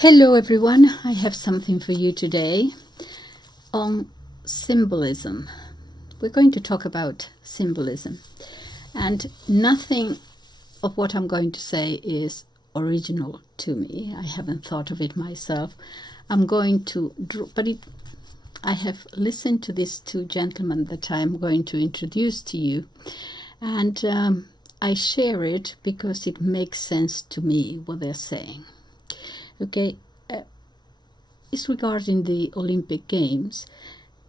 Hello everyone, I have something for you today on symbolism. We're going to talk about symbolism, and nothing of what I'm going to say is original to me. I haven't thought of it myself. I'm going to I have listened to these two gentlemen that I'm going to introduce to you, and I share it because it makes sense to me what they're saying. Okay, it's regarding the Olympic Games,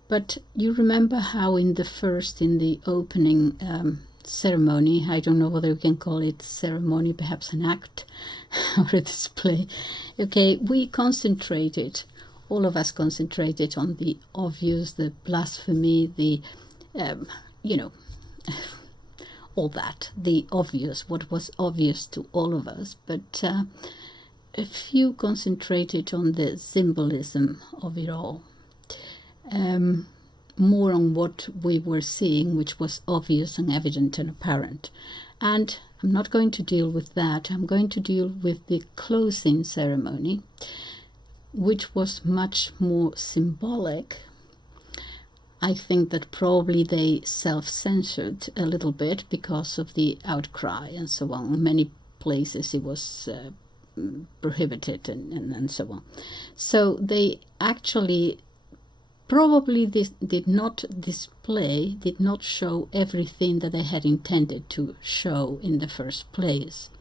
but you remember how in the opening ceremony, I don't know whether we can call it ceremony, perhaps an act or a display, okay, all of us concentrated on the obvious, the blasphemy, the, all that, the obvious, what was obvious to all of us, but a few concentrated on the symbolism of it all, more on what we were seeing, which was obvious and evident and apparent. And I'm not going to deal with that. I'm going to deal with the closing ceremony, which was much more symbolic. I think that probably they self-censored a little bit because of the outcry and so on. In many places it was prohibited and so on. So they actually probably did not show everything that they had intended to show in the first place.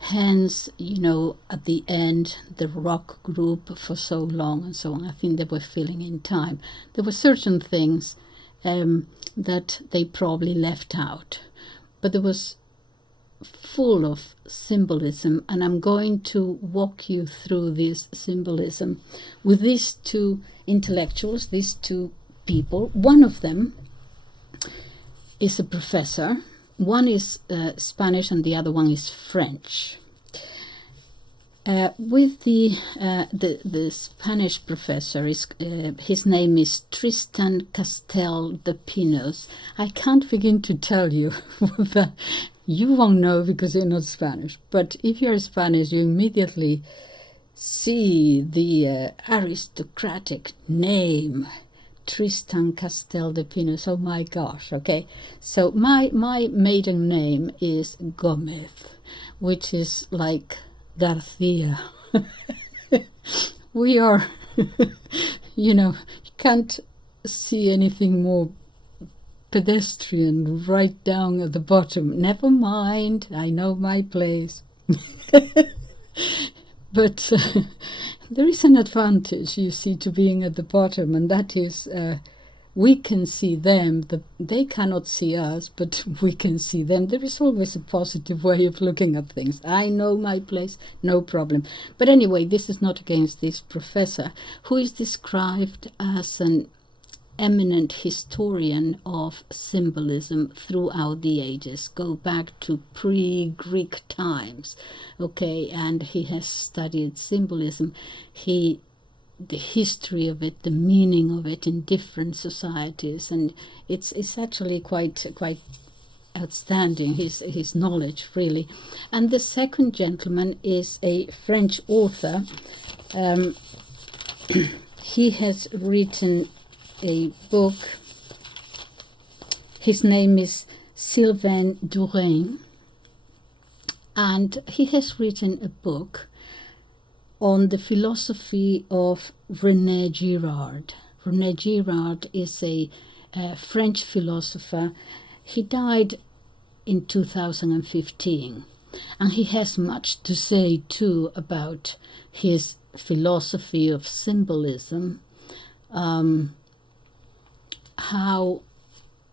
Hence, at the end, the rock group for so long and so on, I think they were filling in time. There were certain things that they probably left out, but there was full of symbolism, and I'm going to walk you through this symbolism with these two intellectuals, these two people. One of them is a professor, one is Spanish and the other one is French. With the Spanish professor, his name is Tristan Castell de Pinos. I can't begin to tell you that. You won't know because you're not Spanish, but if you're Spanish, you immediately see the aristocratic name, Tristan Castell de Pinos. Oh my gosh, okay. So my maiden name is Gomez, which is like Garcia. We are, you can't see anything more pedestrian right down at the bottom. Never mind, I know my place. But there is an advantage, you see, to being at the bottom, and that is we can see them. They cannot see us, but we can see them. There is always a positive way of looking at things. I know my place, no problem. But anyway, this is not against this professor, who is described as an eminent historian of symbolism throughout the ages. Go back to pre-Greek times, okay, and he has studied symbolism, the history of it, the meaning of it in different societies, and it's actually quite outstanding, his knowledge, really. And the second gentleman is a French author. He has written a book. His name is Sylvain Durain, and he has written a book on the philosophy of Rene Girard. Rene Girard is a French philosopher. He died in 2015, and he has much to say too about his philosophy of symbolism, how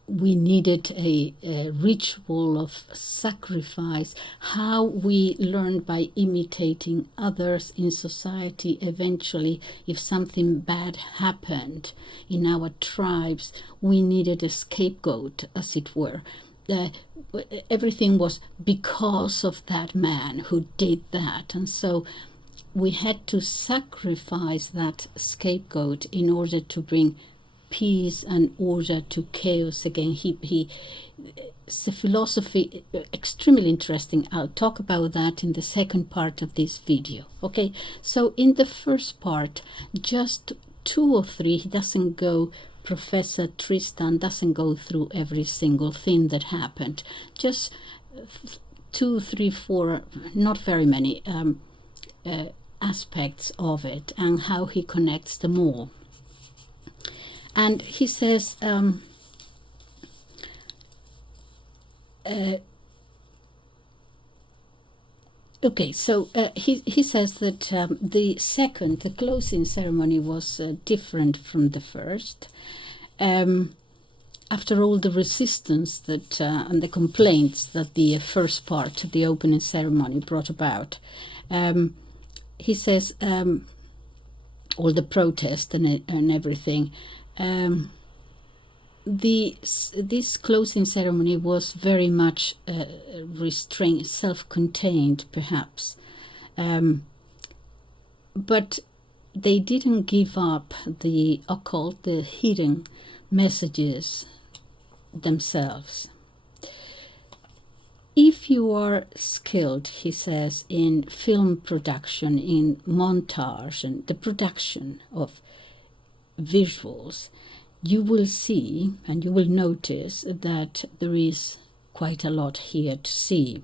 we needed a ritual of sacrifice, how we learned by imitating others in society. Eventually, if something bad happened in our tribes, we needed a scapegoat, as it were. Everything was because of that man who did that, and so we had to sacrifice that scapegoat in order to bring peace and order to chaos again. He it's a philosophy, extremely interesting. I'll talk about that in the second part of this video. Okay, so in the first part, just 2 or 3, he doesn't go, Professor Tristan doesn't go through every single thing that happened. Just 2, 3, 4, not very many aspects of it and how he connects them all. And he says, okay, so he says that the closing ceremony was different from the first. After all the resistance that and the complaints that the first part, the opening ceremony, brought about, he says, all the protest and everything, this closing ceremony was very much restrained, self-contained, perhaps, but they didn't give up the occult, the hidden messages themselves. If you are skilled, he says, in film production, in montage and the production of visuals, you will see and you will notice that there is quite a lot here to see.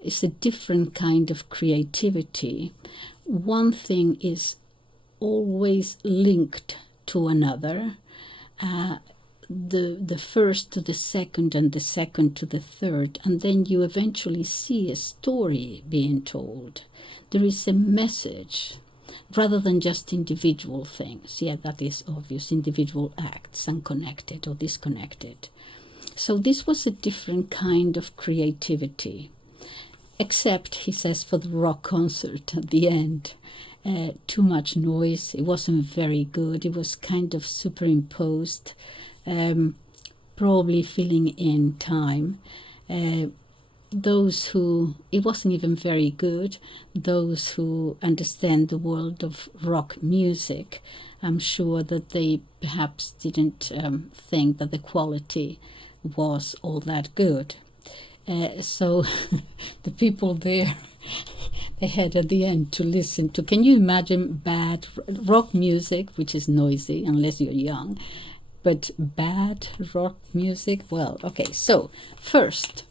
It's a different kind of creativity. One thing is always linked to another. The first to the second and the second to the third, and then you eventually see a story being told. There is a message rather than just individual things. Yeah, that is obvious, individual acts, unconnected or disconnected. So this was a different kind of creativity, except, he says, for the rock concert at the end. Too much noise, it wasn't very good, it was kind of superimposed, probably filling in time. Those who, it wasn't even very good, those who understand the world of rock music, I'm sure that they perhaps didn't think that the quality was all that good. So the people there, they had at the end to listen to, can you imagine bad rock music, which is noisy unless you're young, but bad rock music? Well, okay, so first,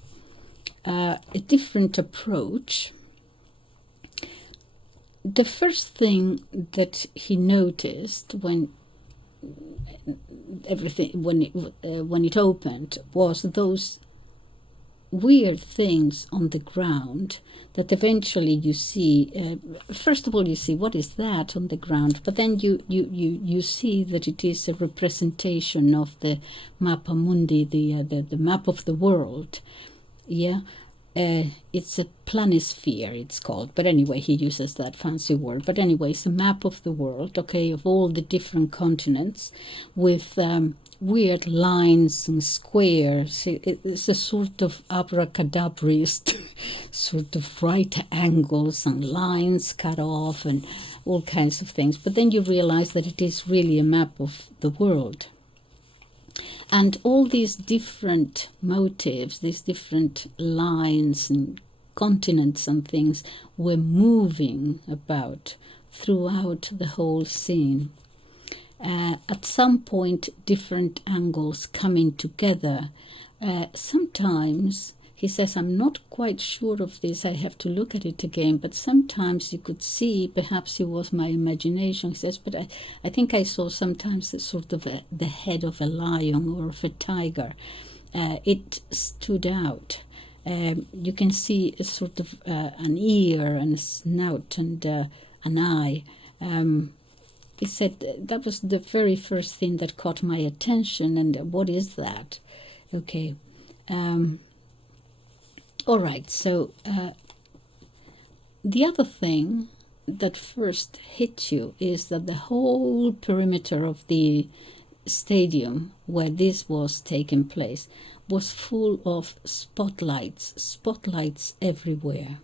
a different approach. The first thing that he noticed when it opened was those weird things on the ground that eventually you see. First of all, you see what is that on the ground, but then you see that it is a representation of the Mappa Mundi, the map of the world. Yeah, it's a planisphere, it's called, but anyway, he uses that fancy word. But anyway, it's a map of the world, okay, of all the different continents, with weird lines and squares. It's a sort of abracadabrist, sort of right angles and lines cut off and all kinds of things. But then you realize that it is really a map of the world. And all these different motives, these different lines and continents and things were moving about throughout the whole scene. At some point, different angles coming together. Sometimes, he says, I'm not quite sure of this, I have to look at it again, but sometimes you could see, perhaps it was my imagination, he says, but I think I saw sometimes the sort of the head of a lion or of a tiger. It stood out. You can see a sort of an ear and a snout and an eye. He said that was the very first thing that caught my attention, and what is that? Okay. All right, so the other thing that first hit you is that the whole perimeter of the stadium where this was taking place was full of spotlights everywhere.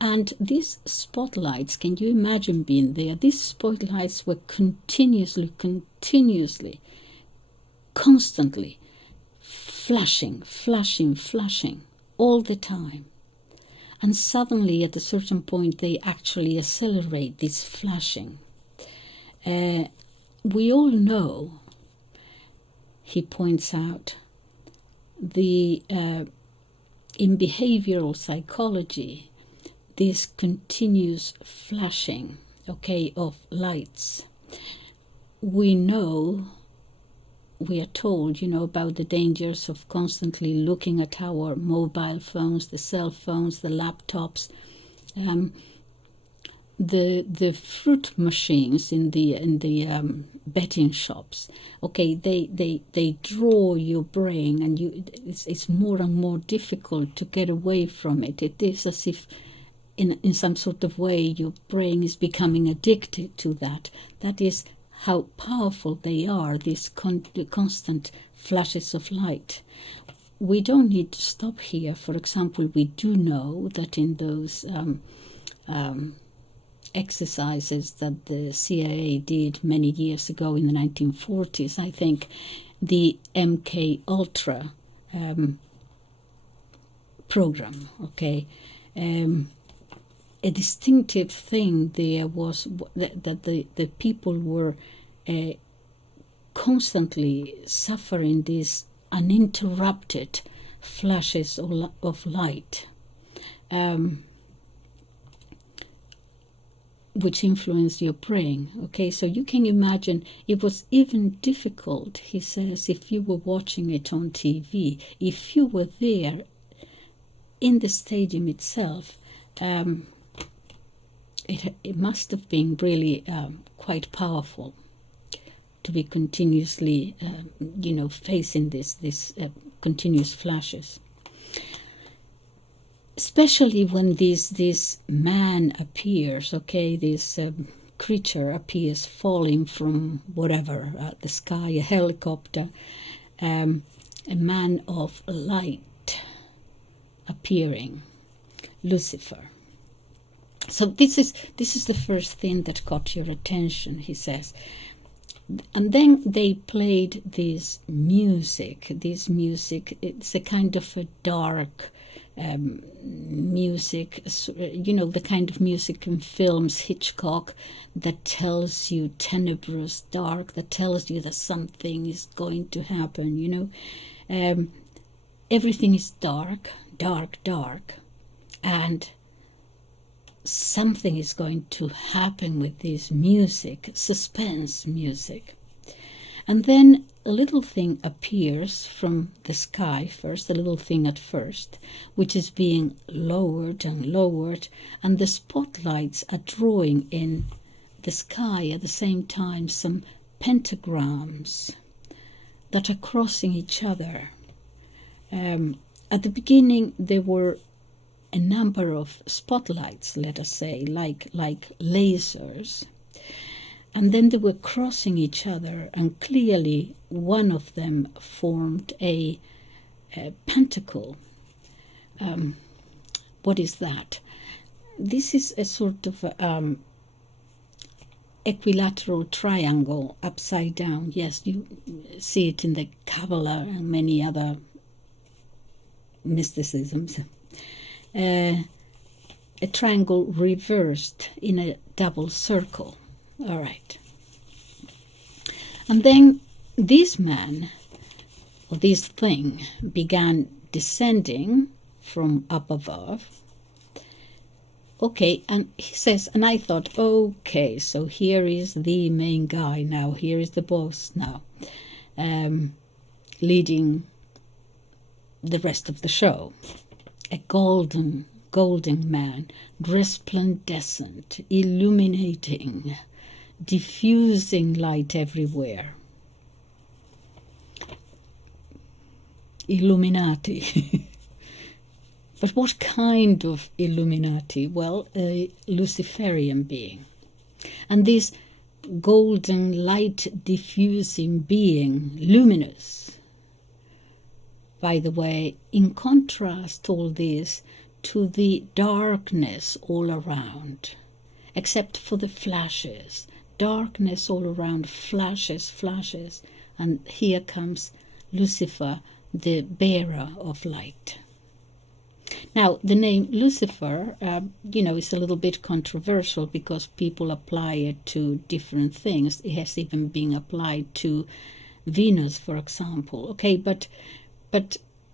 And these spotlights, can you imagine being there? These spotlights were continuously, constantly flashing, flashing, flashing all the time. And suddenly, at a certain point, they actually accelerate this flashing. We all know, he points out, in behavioral psychology, this continuous flashing, of lights. We are told, about the dangers of constantly looking at our mobile phones, the cell phones, the laptops, the fruit machines in the betting shops. They draw your brain, and it's more and more difficult to get away from it. It is as if, in some sort of way, your brain is becoming addicted to that. That is how powerful they are, these constant flashes of light. We don't need to stop here. For example, we do know that in those exercises that the CIA did many years ago in the 1940s, I think, the MK Ultra program, a distinctive thing there was that the people were constantly suffering these uninterrupted flashes of light, which influence your brain. So you can imagine it was even difficult, he says, if you were watching it on TV, if you were there in the stadium itself. It must have been really quite powerful to be continuously, facing this continuous flashes. Especially when this man appears, this creature appears falling from whatever, the sky, a helicopter, a man of light appearing, Lucifer. So this is the first thing that caught your attention, he says. And then they played this music. It's a kind of a dark music, the kind of music in films, Hitchcock, that tells you tenebrous, dark, that tells you that something is going to happen, everything is dark, dark, dark, and something is going to happen with this music, suspense music. And then a little thing appears from the sky first, a little thing at first, which is being lowered and lowered, and the spotlights are drawing in the sky at the same time some pentagrams that are crossing each other. At the beginning, there were a number of spotlights, let us say, like lasers. And then they were crossing each other, and clearly one of them formed a pentacle. What is that? This is a sort of equilateral triangle upside down. Yes, you see it in the Kabbalah and many other mysticisms. A triangle reversed in a double circle. All right. And then this man, or this thing, began descending from up above. And he says, and I thought, so here is the main guy now, here is the boss now, leading the rest of the show. A golden man, resplendent, illuminating, diffusing light everywhere. Illuminati. But what kind of Illuminati? Well, a Luciferian being. And this golden light diffusing being, luminous. By the way, in contrast all this to the darkness all around, except for the flashes. Darkness all around, flashes, and here comes Lucifer, the bearer of light. Now, the name Lucifer, is a little bit controversial because people apply it to different things. It has even been applied to Venus, for example. Okay, but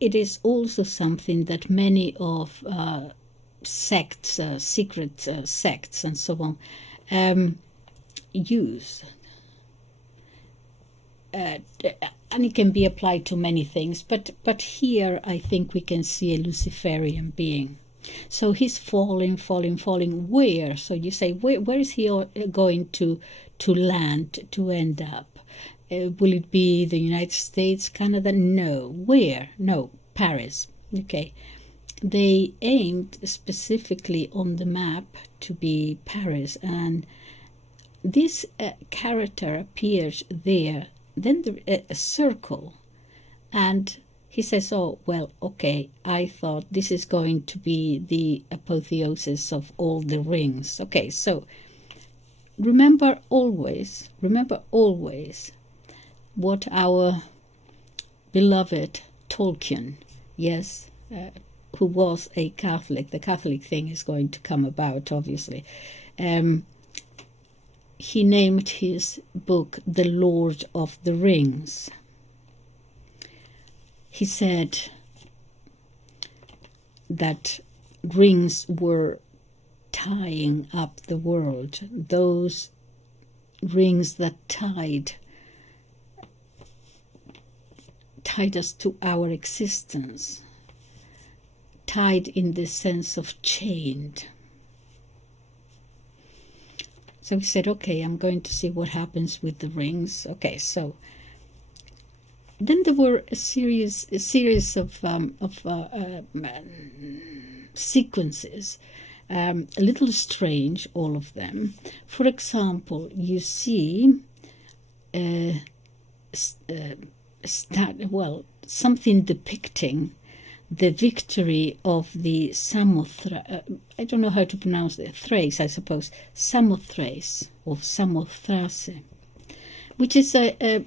it is also something that many of sects, secret sects, and so on, use. And it can be applied to many things, but here I think we can see a Luciferian being. So he's falling. Where? So you say, where is he going to land, to end up? Will it be the United States, Canada? No. Where? No, Paris. Okay. They aimed specifically on the map to be Paris, and this character appears there. Then a circle, and he says, oh, well, okay, I thought this is going to be the apotheosis of all the rings. Okay, so remember always what our beloved Tolkien, yes, who was a Catholic, the Catholic thing is going to come about, obviously, he named his book The Lord of the Rings. He said that rings were tying up the world, those rings that tied us to our existence, tied in the sense of chained. So he said, okay, I'm going to see what happens with the rings. Okay, so then there were a series of sequences, a little strange, all of them. For example, you see something depicting the victory of the I don't know how to pronounce it, Thrace, I suppose, Samothrace or Samothrace, which is a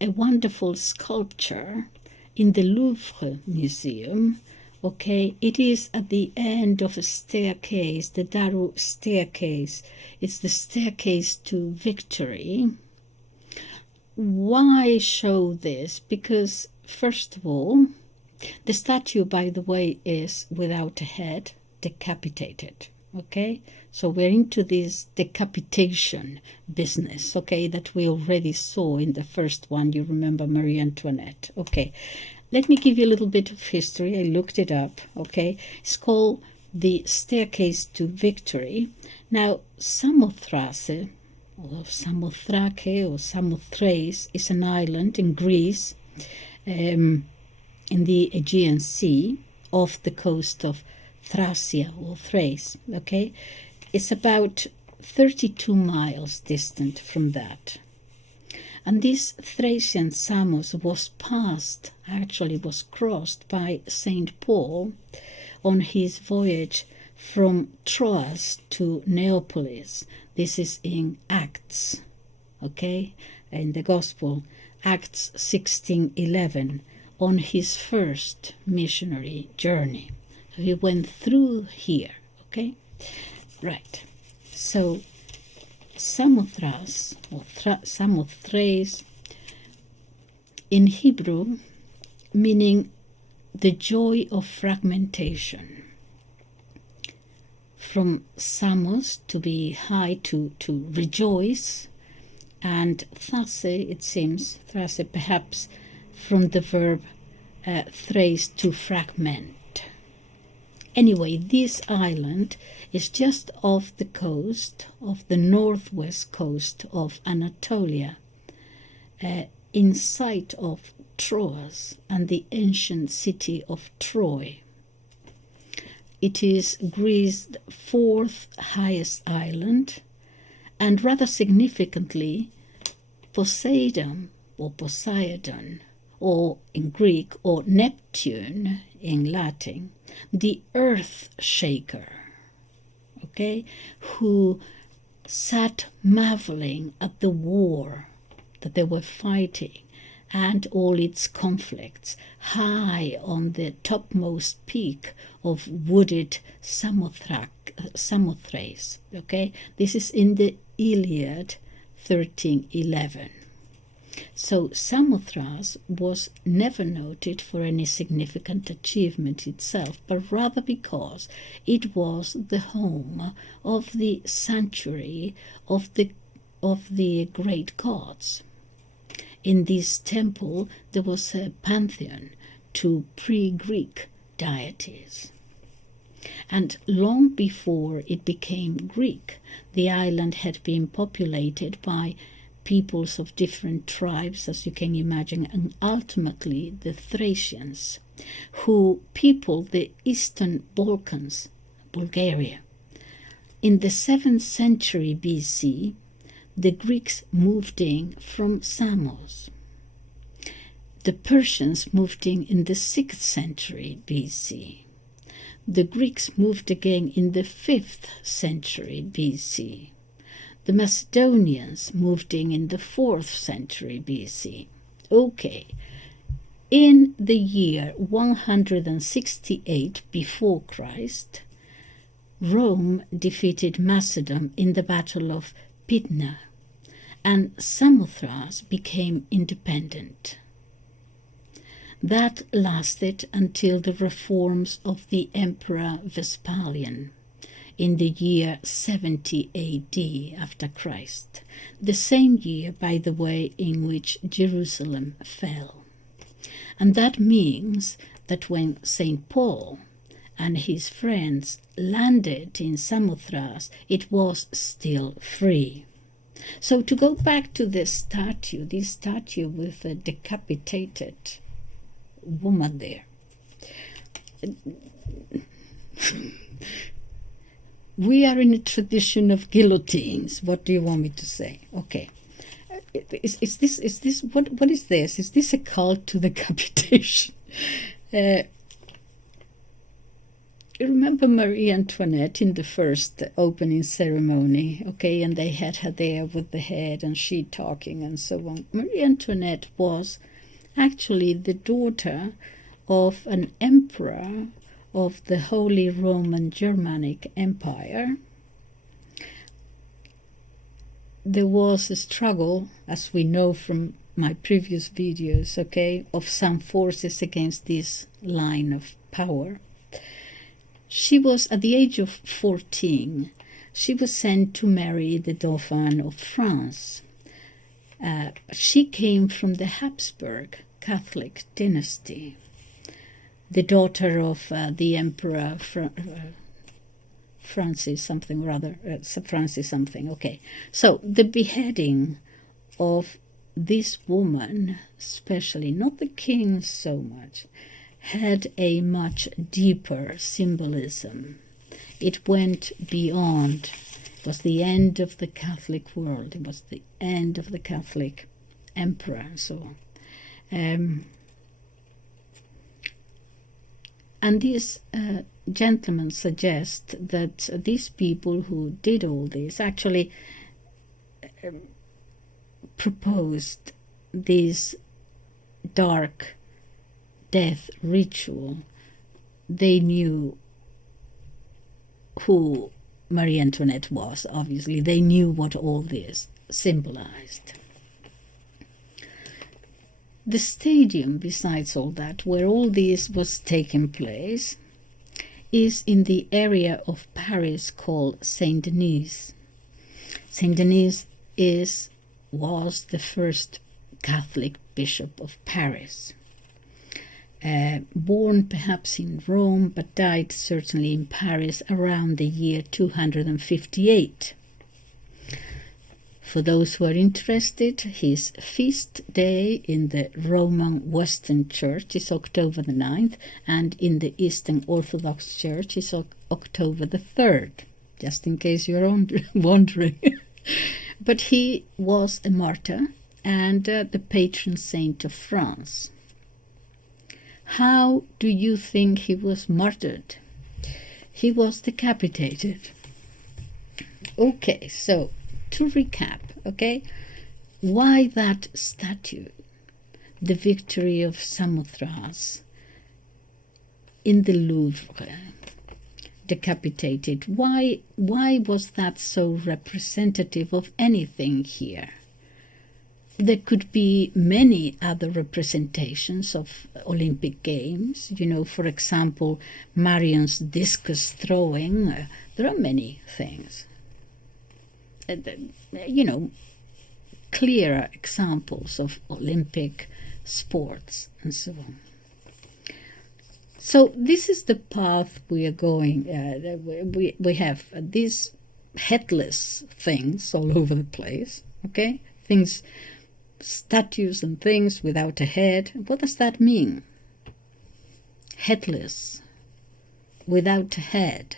wonderful sculpture in the Louvre Museum. Okay, it is at the end of a staircase, the Daru staircase. It's the staircase to victory. Why show this? Because, first of all, the statue, by the way, is without a head, decapitated. Okay, so we're into this decapitation business, okay, that we already saw in the first one. You remember Marie Antoinette. Okay, let me give you a little bit of history. I looked it up. Okay, it's called the Staircase to Victory. Now, Samothrace, or Samothrake, or Samothrace, is an island in Greece, in the Aegean Sea, off the coast of Thracia or Thrace. Okay, it's about 32 miles distant from that. And this Thracian Samos was crossed by St. Paul on his voyage from Troas to Neapolis. This is in Acts, okay, in the Gospel, Acts 16:11, on his first missionary journey. So he went through here, okay? Right. So Samothrace, or Samothrace, in Hebrew, meaning the joy of fragmentation. From Samos, to be high, to rejoice, and Thrace, it seems, Thrace perhaps from the verb thrace, to fragment. Anyway, this island is just off the coast, of the northwest coast of Anatolia, in sight of Troas and the ancient city of Troy. It is Greece's fourth highest island, and rather significantly, Poseidon, or in Greek, or Neptune in Latin, the earth shaker, okay, who sat marveling at the war that they were fighting, and all its conflicts, high on the topmost peak of wooded Samothrace. Okay, this is in the Iliad 13:11. So Samothrace was never noted for any significant achievement itself, but rather because it was the home of the sanctuary of the great gods. In this temple there was a pantheon to pre-Greek deities. And long before it became Greek, the island had been populated by peoples of different tribes, as you can imagine, and ultimately the Thracians, who peopled the eastern Balkans, Bulgaria. In the 7th century BC, the Greeks moved in from Samos. The Persians moved in the 6th century BC. The Greeks moved again in the 5th century BC. The Macedonians moved in the 4th century BC. Okay, in the year 168 before Christ, Rome defeated Macedon in the Battle of Pydna, and Samothrace became independent. That lasted until the reforms of the Emperor Vespasian in the year 70 AD after Christ, the same year, by the way, in which Jerusalem fell. And that means that when St. Paul and his friends landed in Samothrace, it was still free. So to go back to this statue with a decapitated woman there. We are in a tradition of guillotines. What do you want me to say? Okay. Is this what is this? Is this a cult to decapitation? Remember Marie Antoinette in the first opening ceremony, okay, and they had her there with the head and she talking and so on. Marie Antoinette was actually the daughter of an emperor of the Holy Roman Germanic Empire. There was a struggle, as we know from my previous videos, okay, of some forces against this line of power. She was, at the age of 14, she was sent to marry the Dauphin of France. She came from the Habsburg Catholic dynasty, the daughter of the Emperor Francis something or other, Francis something, okay. So the beheading of this woman, especially, not the king so much, had a much deeper symbolism. It went beyond. It was the end of the Catholic world. It was the end of the Catholic emperor and so on. And these gentlemen suggest that these people who did all this actually proposed this dark death ritual. They knew who Marie Antoinette was, obviously. They knew what all this symbolized. The stadium, besides all that, where all this was taking place, is in the area of Paris called Saint Denis. Saint Denis was the first Catholic bishop of Paris. Born perhaps in Rome, but died certainly in Paris around the year 258. For those who are interested, his feast day in the Roman Western Church is October the 9th, and in the Eastern Orthodox Church is October the 3rd, just in case you're wondering. But he was a martyr and the patron saint of France. How do you think he was martyred? He was decapitated. Okay, so to recap, okay, why that statue? the victory of Samothrace in the Louvre, decapitated. Why was that so representative of anything here? There could be many other representations of Olympic Games. For example, Marion's discus throwing. There are many things. Clearer examples of Olympic sports and so on. So this is the path we are going. We have these headless things all over the place. Okay, things, statues and things without a head. What does that mean? Headless, without a head.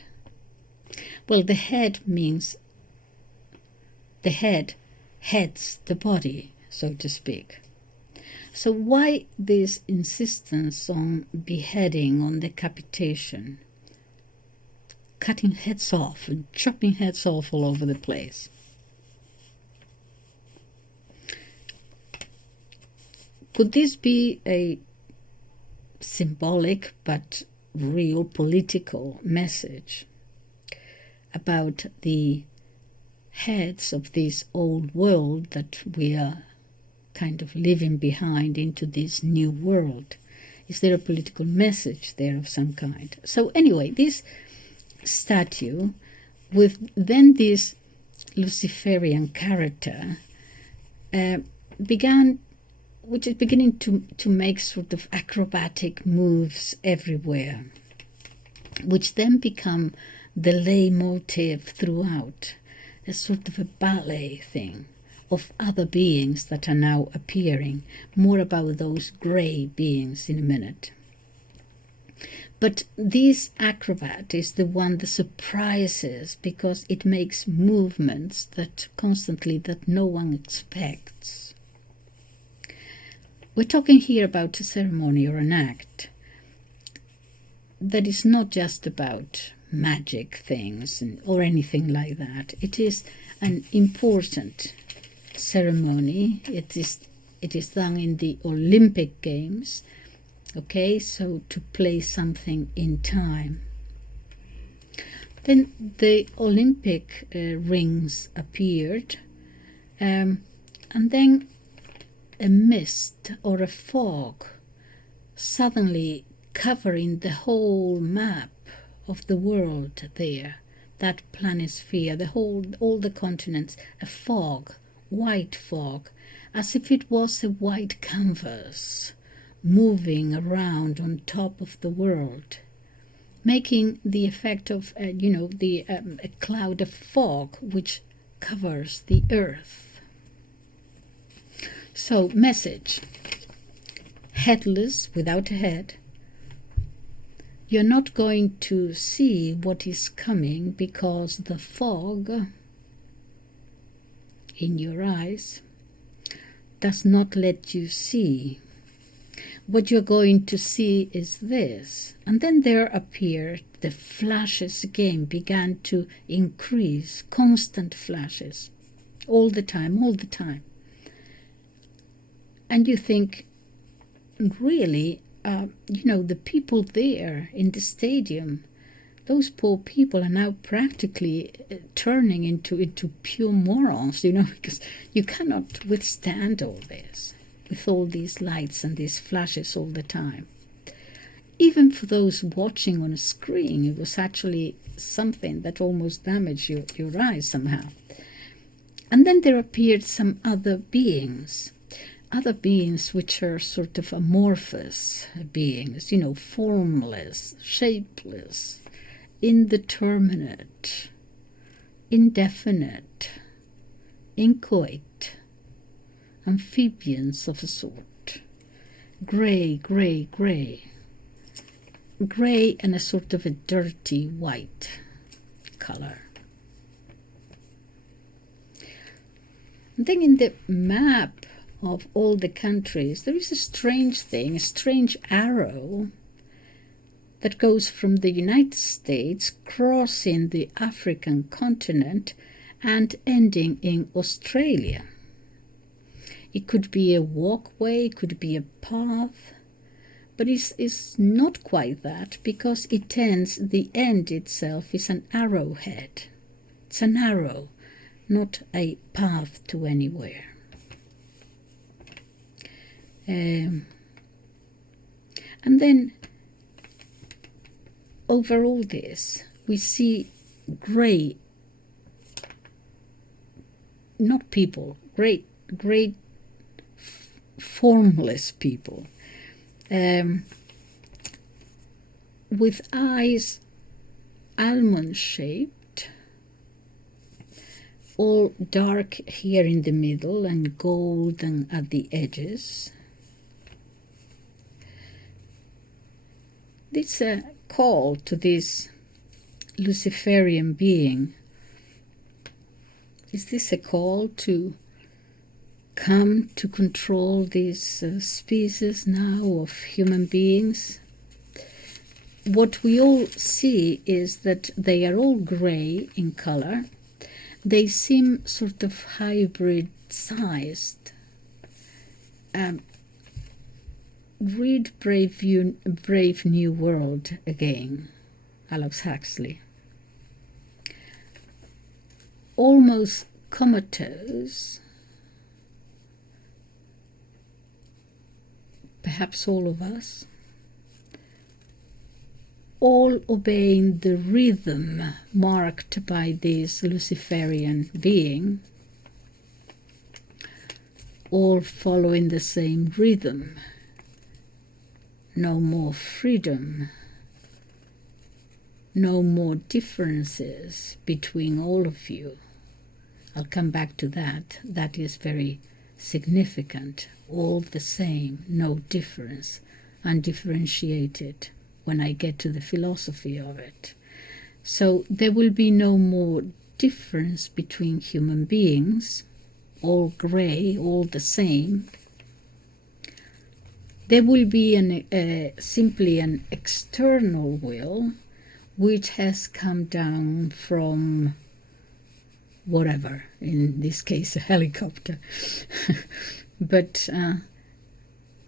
Well, the head means the head heads the body, so to speak. So why this insistence on beheading, on decapitation, cutting heads off and chopping heads off all over the place? Could this be a symbolic but real political message about the heads of this old world that we are kind of leaving behind into this new world? Is there a political message there of some kind? So anyway, this statue with then this Luciferian character which is beginning to make sort of acrobatic moves everywhere, which then become the leitmotif throughout, a sort of a ballet thing of other beings that are now appearing. More about those grey beings in a minute. But this acrobat is the one that surprises, because it makes movements that no one expects. We're talking here about a ceremony or an act that is not just about magic things or anything like that. It is an important ceremony. It is done in the Olympic Games. Okay, so to play something in time. Then the Olympic rings appeared, and then a mist or a fog suddenly covering the whole map of the world there, that planisphere, all the continents, a fog, white fog, as if it was a white canvas moving around on top of the world, making the effect of a cloud of fog which covers the earth. So, message: headless, without a head. You're not going to see what is coming because the fog in your eyes does not let you see. What you're going to see is this. And then there appeared the flashes again, began to increase, constant flashes, all the time. And you think, really, the people there in the stadium, those poor people are now practically turning into pure morons, because you cannot withstand all this, with all these lights and these flashes all the time. Even for those watching on a screen, it was actually something that almost damaged your eyes somehow. And then there appeared some other beings which are sort of amorphous beings, formless, shapeless, indeterminate, indefinite, inchoate, amphibians of a sort, grey, and a sort of a dirty white color. And then in the map of all the countries, there is a strange thing, a strange arrow that goes from the United States, crossing the African continent and ending in Australia. It could be a walkway, it could be a path, but it's not quite that, because it ends, the end itself is an arrowhead. It's an arrow, not a path to anywhere. And then over all this, we see grey, not people, great formless people, with eyes almond-shaped, all dark here in the middle and golden at the edges. This call to this Luciferian being, is this a call to come to control this species now of human beings? What we all see is that they are all grey in color. They seem sort of hybrid-sized. Read Brave New World again, Aldous Huxley. Almost comatose, perhaps all of us, all obeying the rhythm marked by this Luciferian being, all following the same rhythm. No more freedom, no more differences between all of you. I'll come back to that. That is very significant. All the same, no difference, undifferentiated, when I get to the philosophy of it. So there will be no more difference between human beings, all grey, all the same. There will be simply an external will which has come down from whatever, in this case a helicopter. But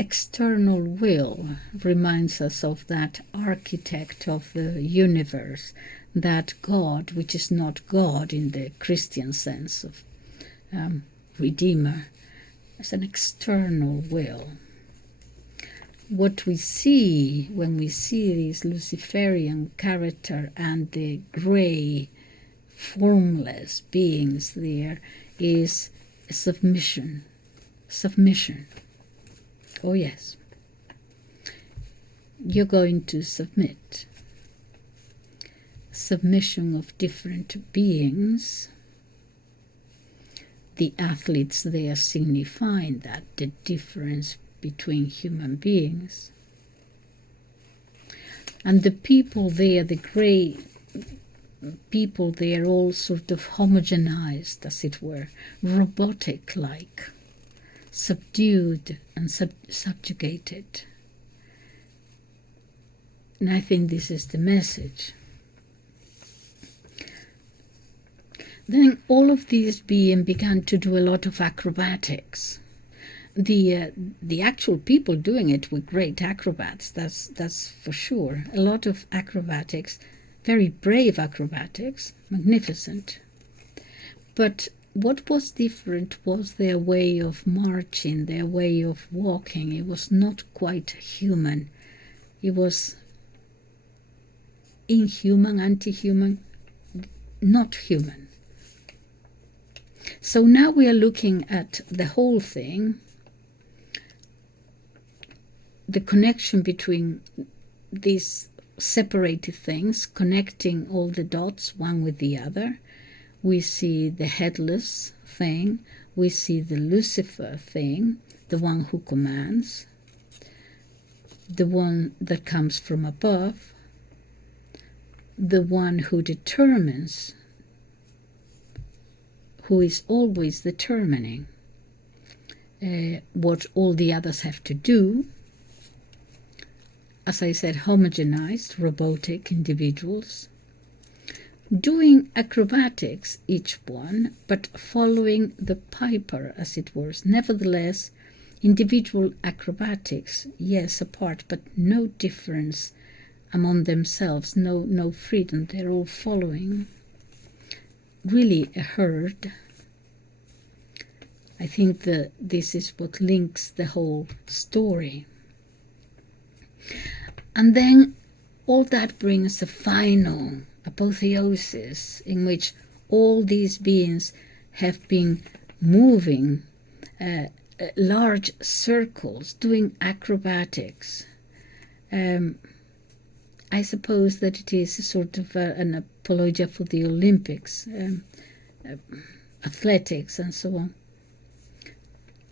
external will reminds us of that architect of the universe, that God, which is not God in the Christian sense of Redeemer, as an external will. What we see when we see this Luciferian character and the grey, formless beings there is submission. Submission. Oh yes. You're going to submit. Submission of different beings. The athletes there signifying that, the difference between human beings. And the people there, the grey people there, all sort of homogenized, as it were, robotic-like, subdued and subjugated. And I think this is the message. Then all of these beings began to do a lot of acrobatics. The actual people doing it were great acrobats, that's for sure. A lot of acrobatics, very brave acrobatics, magnificent. But what was different was their way of marching, their way of walking. It was not quite human. It was inhuman, anti-human, not human. So now we are looking at the whole thing, the connection between these separated things, connecting all the dots one with the other. We see the headless thing, we see the Lucifer thing, the one who commands, the one that comes from above, the one who determines, who is always determining what all the others have to do. As I said, homogenized, robotic individuals. doing acrobatics, each one, but following the piper, as it were. Nevertheless, individual acrobatics, yes, apart, but no difference among themselves, no freedom. They're all following. Really a herd. I think that this is what links the whole story. And then all that brings a final apotheosis in which all these beings have been moving large circles, doing acrobatics. I suppose that it is a sort of an apologia for the Olympics, athletics and so on.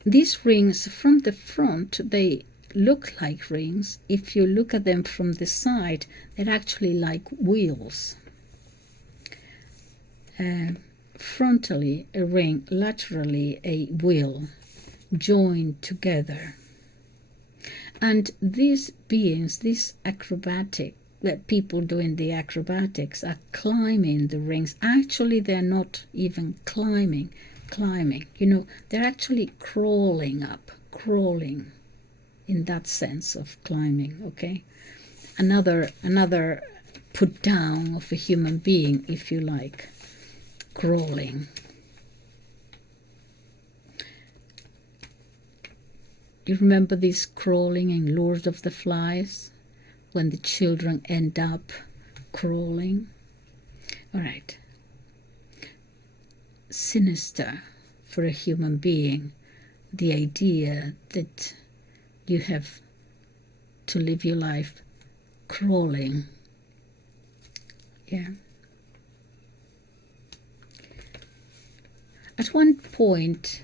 These rings from the front, they look like rings. If you look at them from the side, they're actually like wheels. Frontally a ring, laterally a wheel, joined together. And these beings, these acrobatic, people doing the acrobatics are climbing the rings. Actually, they're not even climbing, you know, they're actually crawling up, crawling in that sense of climbing, okay? Another put down of a human being, if you like, crawling. You remember this crawling in Lord of the Flies, when the children end up crawling? All right. Sinister for a human being, the idea that you have to live your life crawling. Yeah. At one point,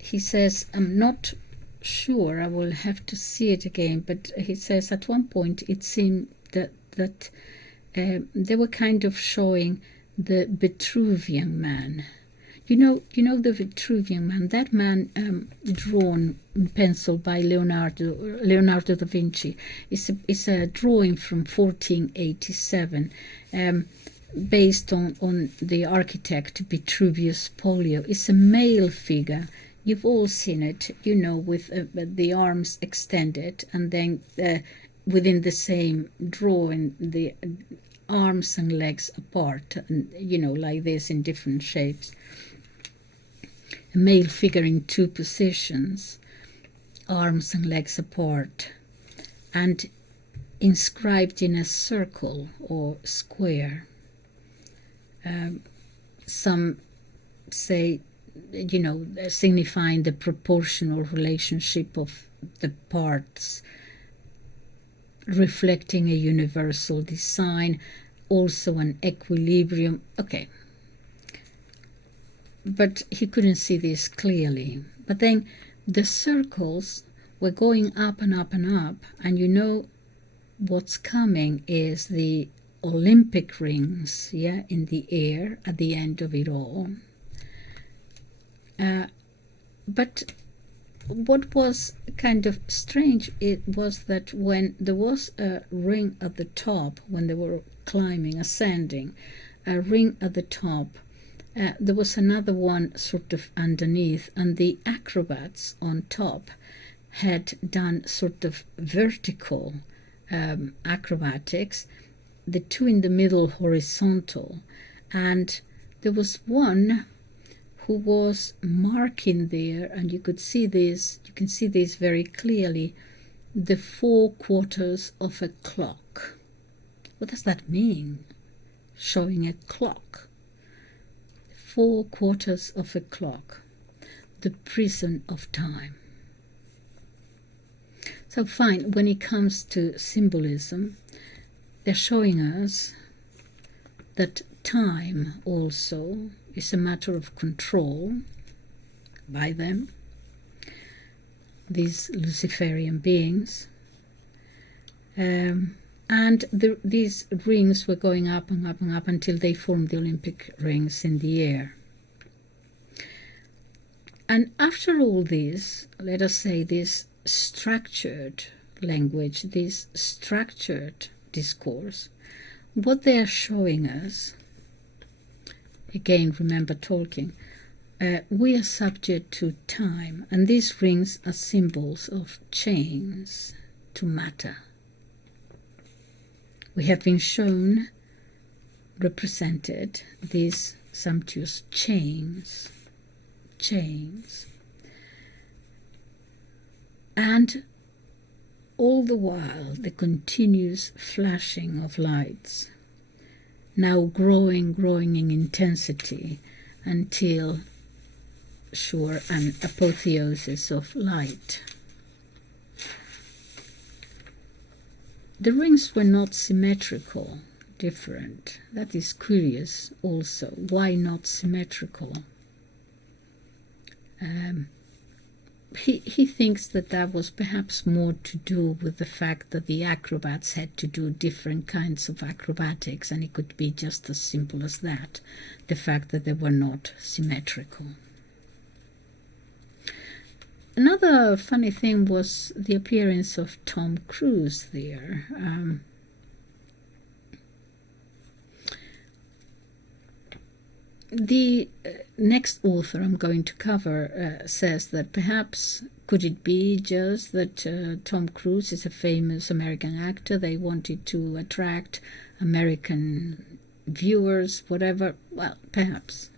he says, I'm not sure, I will have to see it again, but he says at one point it seemed that they were kind of showing the Vitruvian man. You know the Vitruvian man, that man drawn in pencil by Leonardo da Vinci. It's a drawing from 1487, based on the architect Vitruvius Pollio. It's a male figure. You've all seen it, you know, with the arms extended, and then within the same drawing, the arms and legs apart, and, you know, like this in different shapes. A male figure in two positions, arms and legs apart, and inscribed in a circle or square. Some say, you know, signifying the proportional relationship of the parts, reflecting a universal design, also an equilibrium. Okay. But he couldn't see this clearly. But then the circles were going up and up and up, and you know what's coming is the Olympic rings, yeah, in the air at the end of it all. But what was kind of strange, it was that when there was a ring at the top, when they were climbing, ascending, a ring at the top, there was another one sort of underneath, and the acrobats on top had done sort of vertical acrobatics, the two in the middle horizontal, and there was one who was marking there, and you can see this very clearly, the 4 quarters of a clock. What does that mean? Showing a clock. 4 quarters of a clock. The prison of time. So fine, when it comes to symbolism, they're showing us that time also is a matter of control by them, these Luciferian beings. And these rings were going up and up and up until they formed the Olympic rings in the air. And after all this, let us say this structured language, this structured discourse, what they are showing us again, remember Tolkien, we are subject to time, and these rings are symbols of chains to matter. We have been shown, represented, these sumptuous chains, and all the while the continuous flashing of lights, now growing in intensity until, sure, an apotheosis of light. The rings were not symmetrical, different. That is curious also. Why not symmetrical? He thinks that was perhaps more to do with the fact that the acrobats had to do different kinds of acrobatics, and it could be just as simple as that, the fact that they were not symmetrical. Another funny thing was the appearance of Tom Cruise there. The next author I'm going to cover says that perhaps could it be just that Tom Cruise is a famous American actor, they wanted to attract American viewers, whatever. Well, perhaps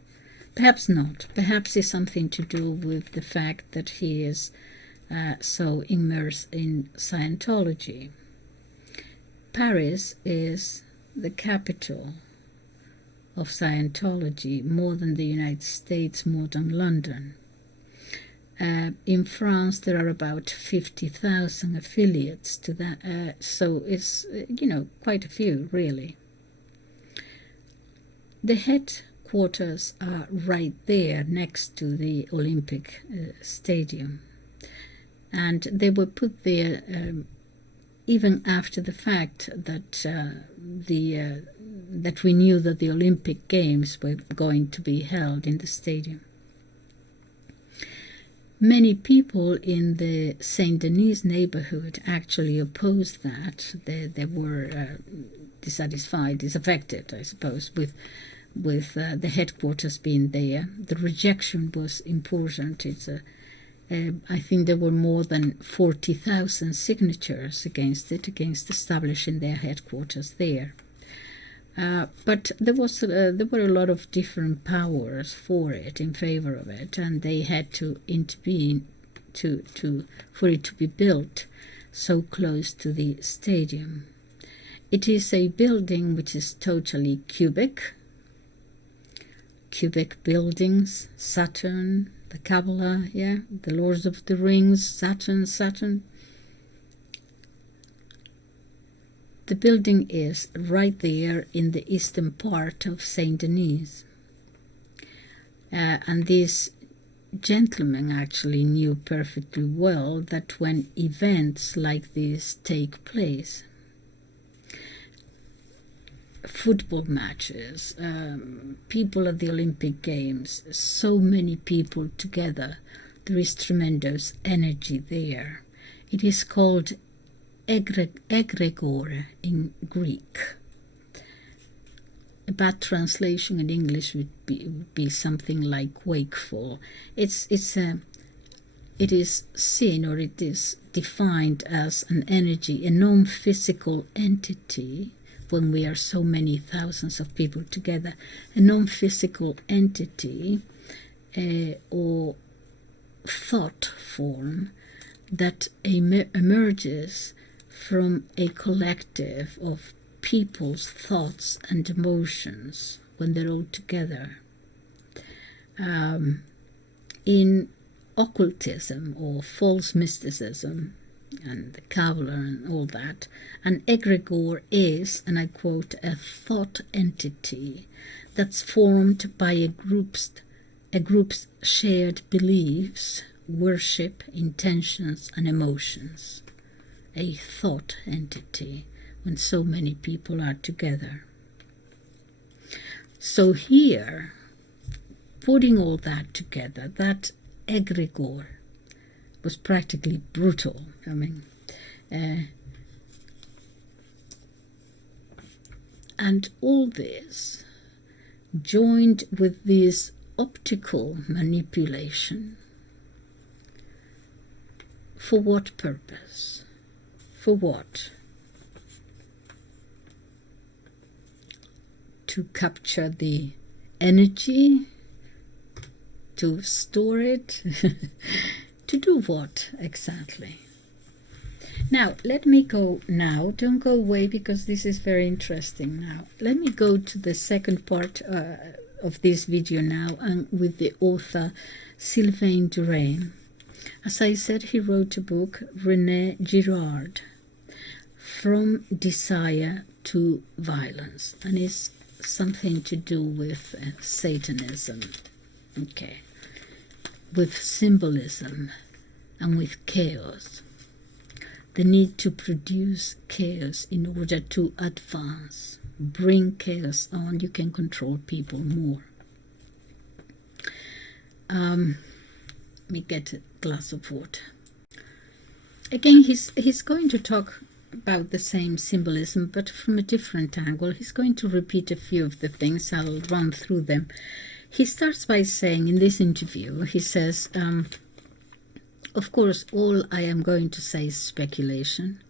not. Perhaps it's something to do with the fact that he is so immersed in Scientology. Paris is the capital of Scientology, more than the United States, more than London. In France, there are about 50,000 affiliates to that, so it's, quite a few, really. The headquarters are right there next to the Olympic Stadium, and they were put there even after the fact that that we knew that the Olympic Games were going to be held in the stadium. Many people in the Saint Denis neighborhood actually opposed that. They were disaffected, I suppose, with the headquarters being there. The rejection was important. I think there were more than 40,000 signatures against establishing their headquarters there. But there were a lot of different powers for it, in favor of it, and they had to intervene for it to be built so close to the stadium. It is a building which is totally cubic buildings, Saturn, the Kabbalah, the Lords of the Rings, Saturn. The building is right there in the eastern part of Saint Denis. And these gentlemen actually knew perfectly well that when events like this take place, football matches, people at the Olympic Games, so many people together, there is tremendous energy there. It is called egregore in Greek. A bad translation in English would be something like wakeful. It is seen, or it is defined as an energy, a non-physical entity. When we are so many thousands of people together, a non-physical entity or thought form that emerges from a collective of people's thoughts and emotions when they're all together. In occultism or false mysticism and the Kabbalah and all that, an egregore is, and I quote, a thought entity that's formed by a group's shared beliefs, worship, intentions, and emotions. A thought entity when so many people are together. So here, putting all that together, that egregore was practically brutal. I mean, and all this joined with this optical manipulation. For what purpose? For what? To capture the energy, to store it, to do what exactly? Now, let me go now. Don't go away because this is very interesting now. Let me go to the second part of this video now, and with the author Sylvain Durain. As I said, he wrote a book, Rene Girard, From Desire to Violence, and it's something to do with Satanism, okay, with symbolism and with chaos. The need to produce chaos in order to advance, bring chaos on. You can control people more. Let me get a glass of water. Again, he's going to talk about the same symbolism, but from a different angle. He's going to repeat a few of the things. I'll run through them. He starts by saying in this interview, he says, of course, all I am going to say is speculation.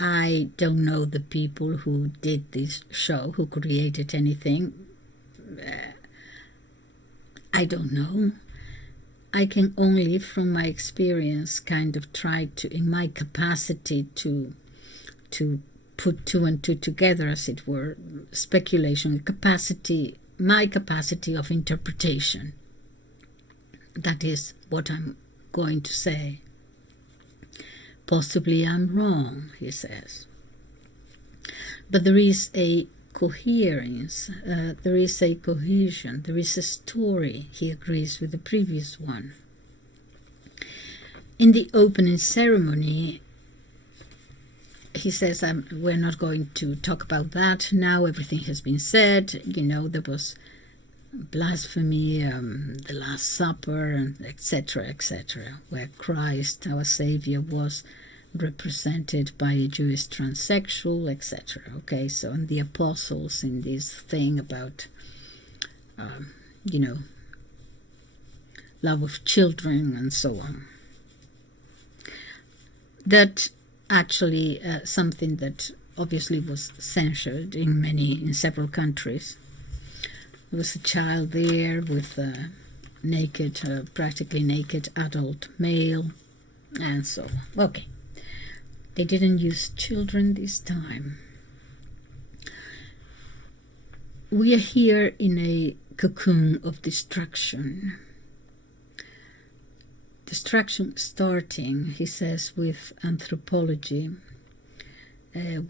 I don't know the people who did this show, who created anything. I don't know. I can only, from my experience, kind of try to, in my capacity to put two and two together, as it were, speculation, capacity, my capacity of interpretation. That is what I'm going to say. Possibly I'm wrong, he says. But there is a coherence, there is a cohesion, there is a story. He agrees with the previous one. In the opening ceremony, he says, we're not going to talk about that now. Everything has been said. You know, there was blasphemy, the Last Supper, etc., etc., where Christ, our Savior, was represented by a Jewish transsexual, etc. Okay, so, and the apostles in this thing about, you know, love of children and so on. That actually something that obviously was censored in several countries. There was a child there with a naked, practically naked adult male, and so on. Okay, they didn't use children this time. We are here in a cocoon of destruction. Destruction starting, he says, with anthropology,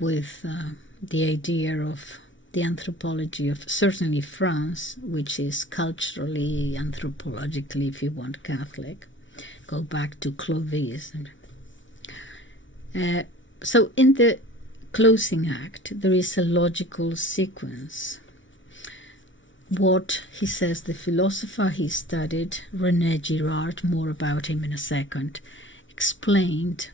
with the idea of the anthropology of certainly France, which is culturally, anthropologically, if you want, Catholic. Go back to Clovis. So in the closing act, there is a logical sequence. What, he says, the philosopher he studied, Rene Girard, more about him in a second, explained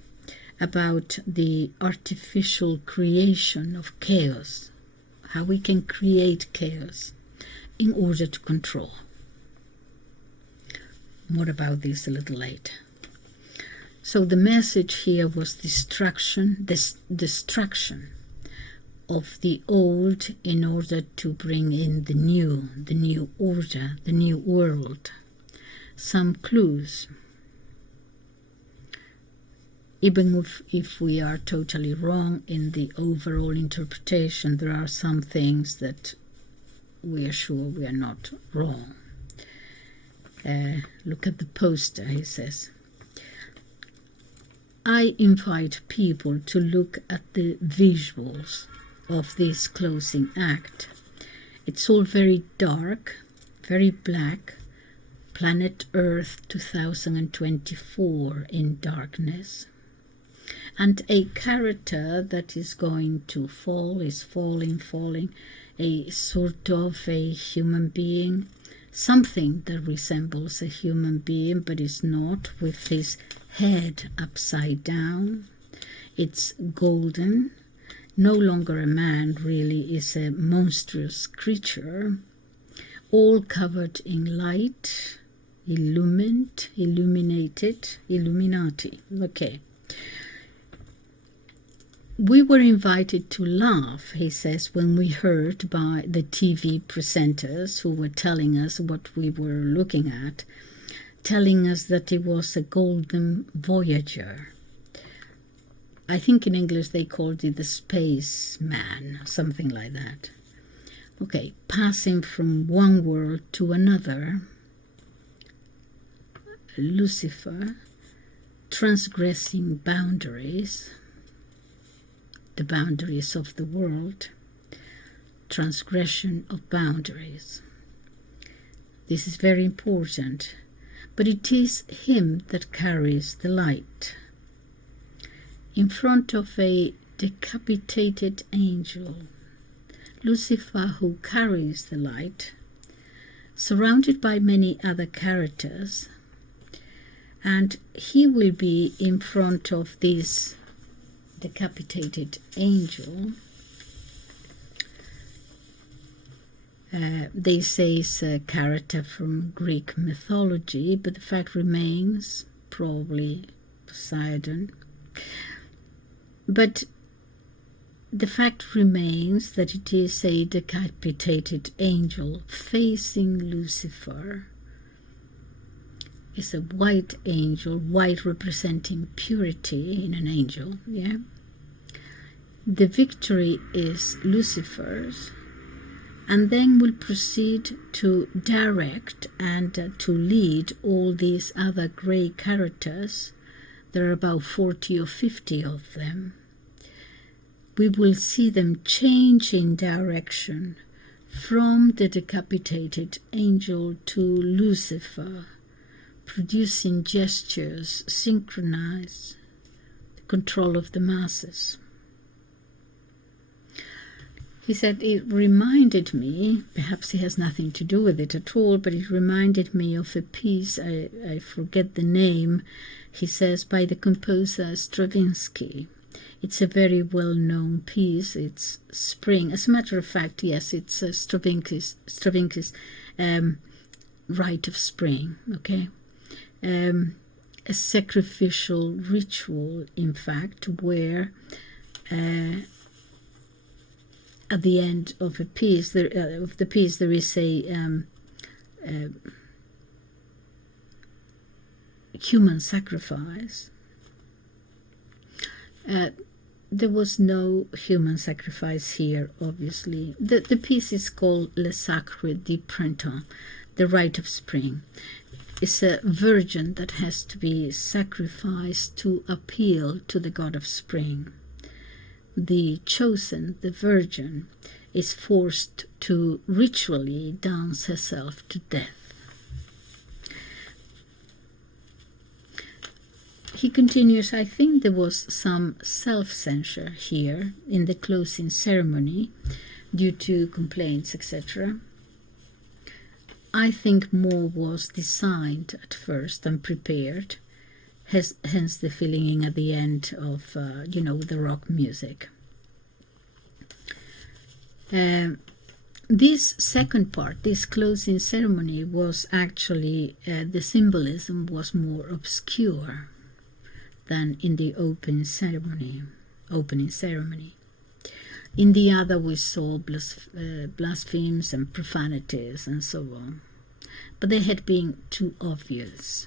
about the artificial creation of chaos, how we can create chaos in order to control. More about this a little later. So the message here was destruction of the old in order to bring in the new order, the new world. Some clues. Even if we are totally wrong in the overall interpretation, there are some things that we are sure we are not wrong. Look at the poster, he says. I invite people to look at the visuals of this closing act. It's all very dark, very black. Planet Earth 2024 in darkness. And a character that is going to fall, is falling, a sort of a human being, something that resembles a human being but is not, with his head upside down. It's golden, no longer a man, really is a monstrous creature, all covered in light, illumined, illuminated, Illuminati. Okay. We were invited to laugh, he says, when we heard by the TV presenters who were telling us what we were looking at, telling us that it was a golden Voyager. I think in English they called it the spaceman, something like that. Okay, passing from one world to another, Lucifer, transgressing boundaries, the boundaries of the world, transgression of boundaries. This is very important, but it is him that carries the light. In front of a decapitated angel, Lucifer, who carries the light, surrounded by many other characters, and he will be in front of this decapitated angel. They say it's a character from Greek mythology, but the fact remains probably Poseidon. But the fact remains that it is a decapitated angel facing Lucifer. It's a white angel, white representing purity in an angel, yeah. The victory is Lucifer's, and then will proceed to direct and to lead all these other grey characters. There are about 40 or 50 of them. We will see them change in direction from the decapitated angel to Lucifer, producing gestures synchronized, the control of the masses. He said it reminded me, perhaps it has nothing to do with it at all, but it reminded me of a piece, I forget the name, he says, by the composer Stravinsky. It's a very well-known piece. It's Spring. As a matter of fact, yes, it's Stravinsky's Rite of Spring, okay? A sacrificial ritual, in fact, where at the end of a piece, there is a human sacrifice. There was no human sacrifice here, obviously. The piece is called Le Sacre du Printemps, the Rite of Spring. It's a virgin that has to be sacrificed to appeal to the god of spring. The chosen, the virgin, is forced to ritually dance herself to death. He continues, I think there was some self-censure here in the closing ceremony due to complaints, etc. I think more was designed at first and prepared, hence the filling in at the end of, the rock music. This second part, this closing ceremony, was actually, the symbolism was more obscure than in the opening ceremony. In the other we saw blasphemies and profanities and so on, but they had been too obvious.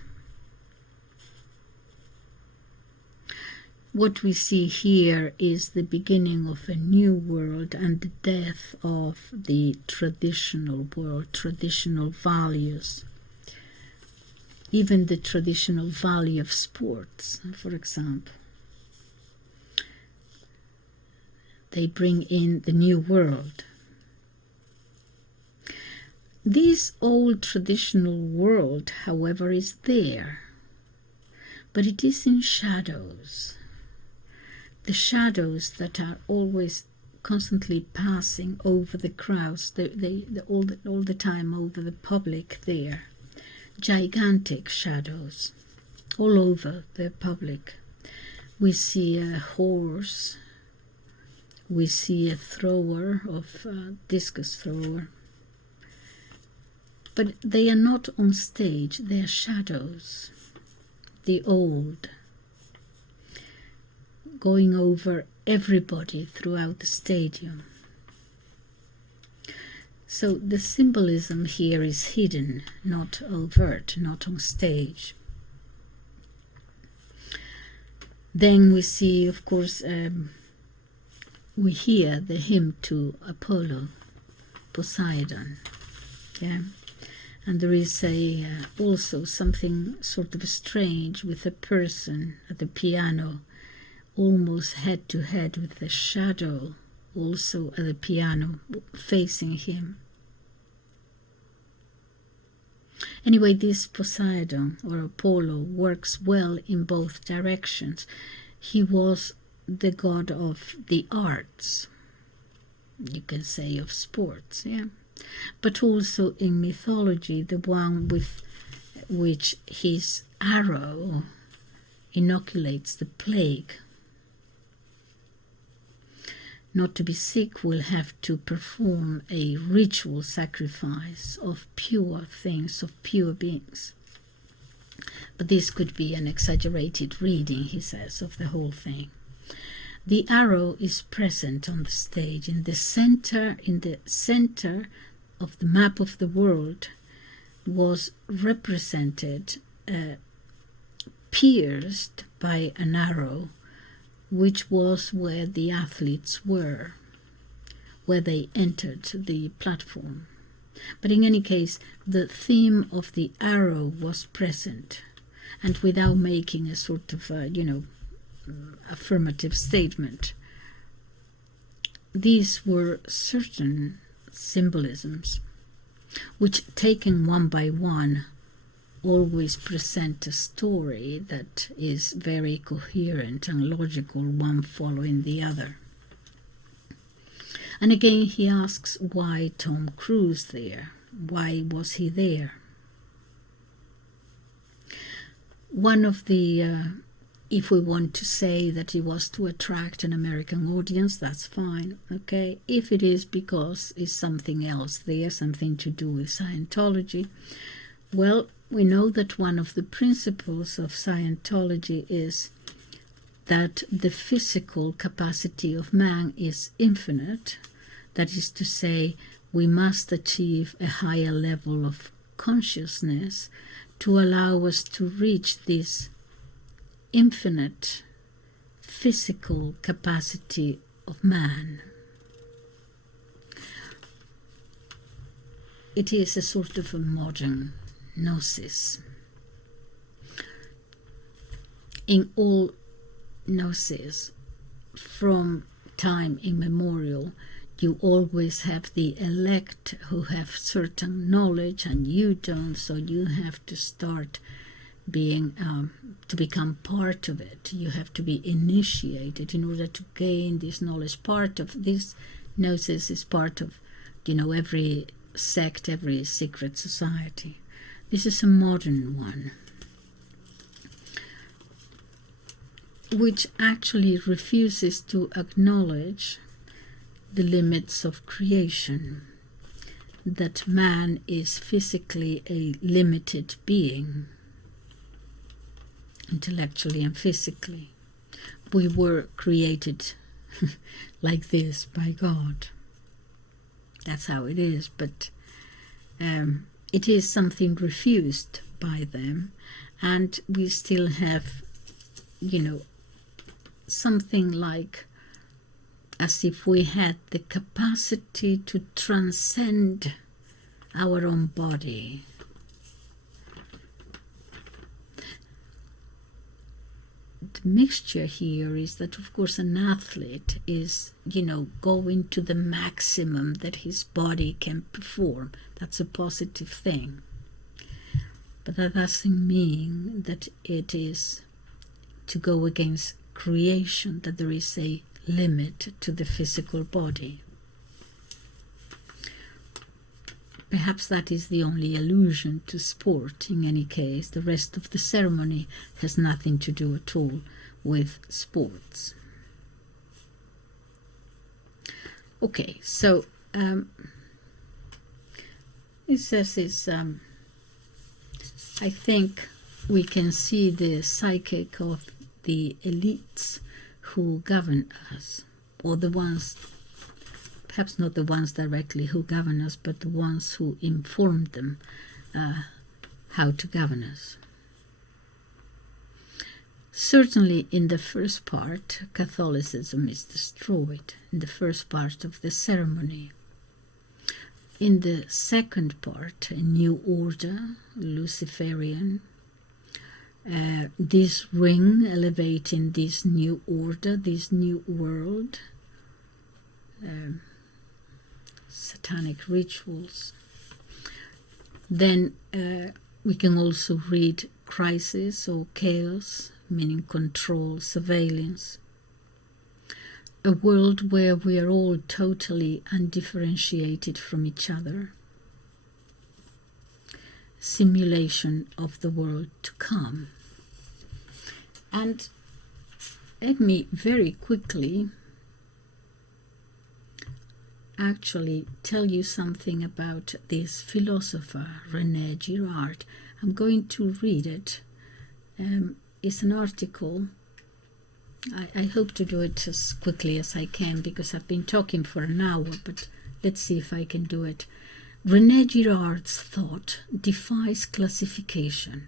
What we see here is the beginning of a new world and the death of the traditional world, traditional values. Even the traditional value of sports, for example. They bring in the new world. This old traditional world, however, is there, but it is in shadows. The shadows that are always constantly passing over the crowds, all the time over the public there. Gigantic shadows all over the public. We see a horse, we see a thrower of discus thrower, But they are not on stage, they are shadows, the old, going over everybody throughout the stadium. So the symbolism here is hidden, not overt, not on stage. Then we see, of course, we hear the hymn to Apollo, Poseidon, yeah, and there is also something sort of strange with a person at the piano, almost head to head with the shadow, also at the piano facing him. Anyway, this Poseidon or Apollo works well in both directions. He was the god of the arts, you can say of sports, yeah, but also in mythology, the one with which his arrow inoculates the plague. Not to be sick will have to perform a ritual sacrifice of pure things, of pure beings. But this could be an exaggerated reading, he says, of the whole thing. The arrow is present on the stage in the center of the map of the world was represented, pierced by an arrow, which was where the athletes were, where they entered the platform. But in any case, the theme of the arrow was present, and without making a sort of, affirmative statement. These were certain symbolisms, which, taken one by one, always present a story that is very coherent and logical, one following the other. And again he asks why Tom Cruise there? Why was he there? One of the, if we want to say that it was to attract an American audience, that's fine, okay? If it is because it's something else there, something to do with Scientology, well, we know that one of the principles of Scientology is that the physical capacity of man is infinite. That is to say, we must achieve a higher level of consciousness to allow us to reach this infinite physical capacity of man. It is a sort of a modern gnosis. In all gnosis, from time immemorial, you always have the elect who have certain knowledge and you don't, so you have to start being, to become part of it. You have to be initiated in order to gain this knowledge. Part of this gnosis is part of, every sect, every secret society. This is a modern one, which actually refuses to acknowledge the limits of creation, that man is physically a limited being, intellectually and physically. We were created like this by God. That's how it is, but it is something refused by them, and we still have, something like as if we had the capacity to transcend our own body. The mixture here is that, of course, an athlete is, going to the maximum that his body can perform. That's a positive thing. But that doesn't mean that it is to go against creation, that there is a limit to the physical body. Perhaps that is the only allusion to sport. In any case, the rest of the ceremony has nothing to do at all with sports. Okay, so He says I think we can see the psychic of the elites who govern us, or the ones, perhaps not the ones directly who govern us, but the ones who inform them how to govern us. Certainly in the first part, Catholicism is destroyed, in the first part of the ceremony. In the second part, a new order, Luciferian, this ring elevating this new order, this new world, satanic rituals. Then we can also read crisis or chaos, meaning control, surveillance. A world where we are all totally undifferentiated from each other. Simulation of the world to come. And let me very quickly actually tell you something about this philosopher, Rene Girard. I'm going to read it. It's an article. I hope to do it as quickly as I can because I've been talking for an hour, but let's see if I can do it. Rene Girard's thought defies classification.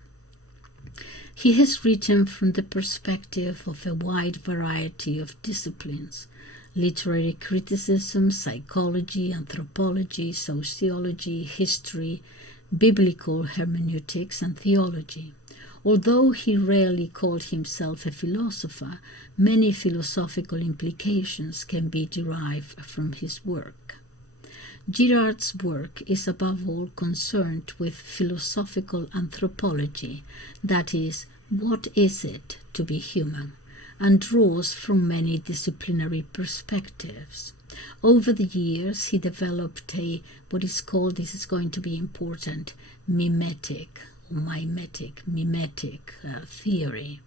He has written from the perspective of a wide variety of disciplines: literary criticism, psychology, anthropology, sociology, history, biblical hermeneutics, and theology. Although he rarely called himself a philosopher, many philosophical implications can be derived from his work. Girard's work is above all concerned with philosophical anthropology, that is, what is it to be human, and draws from many disciplinary perspectives. Over the years, he developed what is called, this is going to be important, mimetic theory.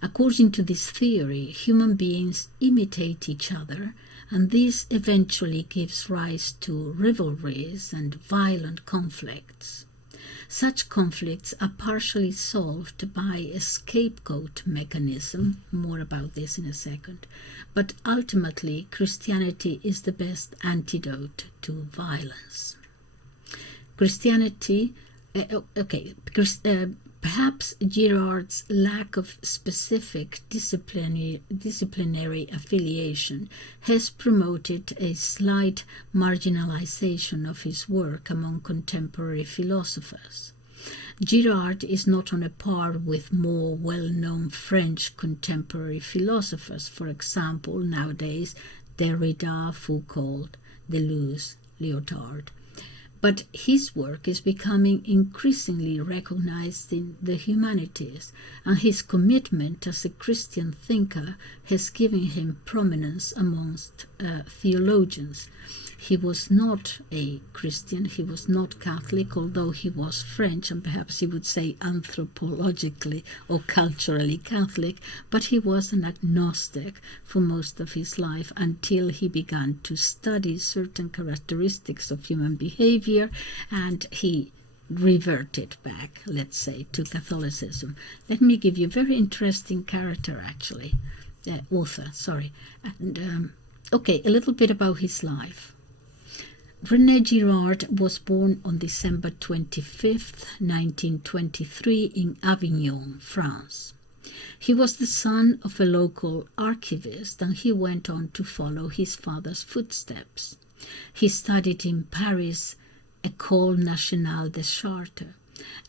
According to this theory, human beings imitate each other, and this eventually gives rise to rivalries and violent conflicts. Such conflicts are partially solved by a scapegoat mechanism, more about this in a second, but ultimately Christianity is the best antidote to violence. Perhaps Girard's lack of specific disciplinary affiliation has promoted a slight marginalization of his work among contemporary philosophers. Girard is not on a par with more well-known French contemporary philosophers, for example, nowadays Derrida, Foucault, Deleuze, Lyotard. But his work is becoming increasingly recognized in the humanities, and his commitment as a Christian thinker has given him prominence amongst theologians. He was not a Christian, he was not Catholic, although he was French, and perhaps you would say anthropologically or culturally Catholic, but he was an agnostic for most of his life until he began to study certain characteristics of human behavior, and he reverted back, let's say, to Catholicism. Let me give you a very interesting character, actually, author, sorry. And, a little bit about his life. Rene Girard was born on December 25th, 1923 in Avignon, France. He was the son of a local archivist, and he went on to follow his father's footsteps. He studied in Paris École Nationale des Chartes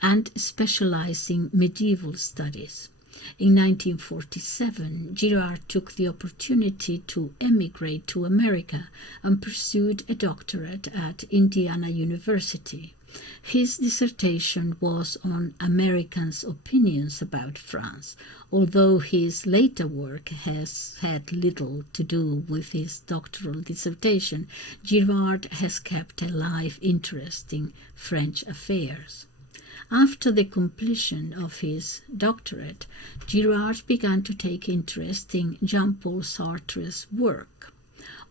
and specialized in medieval studies. In 1947, Girard took the opportunity to emigrate to America and pursued a doctorate at Indiana University. His dissertation was on Americans' opinions about France, although his later work has had little to do with his doctoral dissertation. Girard has kept a live interest in French affairs. After the completion of his doctorate, Girard began to take interest in Jean-Paul Sartre's work.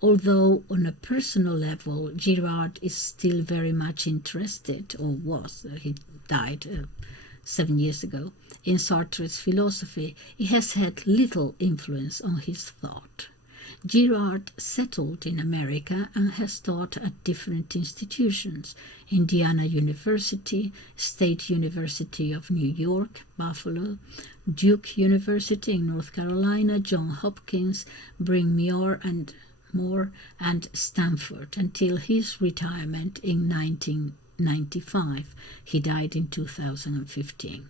Although on a personal level, Girard is still very much interested, or was, he died 7 years ago, in Sartre's philosophy, he has had little influence on his thought. Girard settled in America and has taught at different institutions: Indiana University, State University of New York, Buffalo, Duke University in North Carolina, Johns Hopkins, Brigham Young and more, and Stanford, until his retirement in 1995. He died in 2015.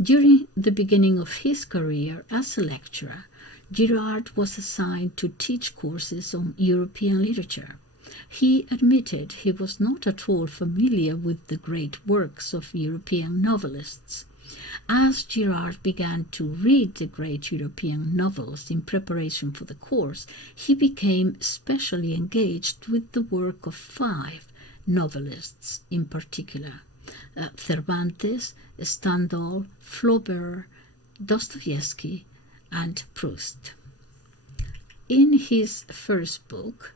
During the beginning of his career as a lecturer, Girard was assigned to teach courses on European literature. He admitted he was not at all familiar with the great works of European novelists. As Girard began to read the great European novels in preparation for the course, he became specially engaged with the work of 5 novelists in particular: Cervantes, Stendhal, Flaubert, Dostoevsky, and Proust. In his first book,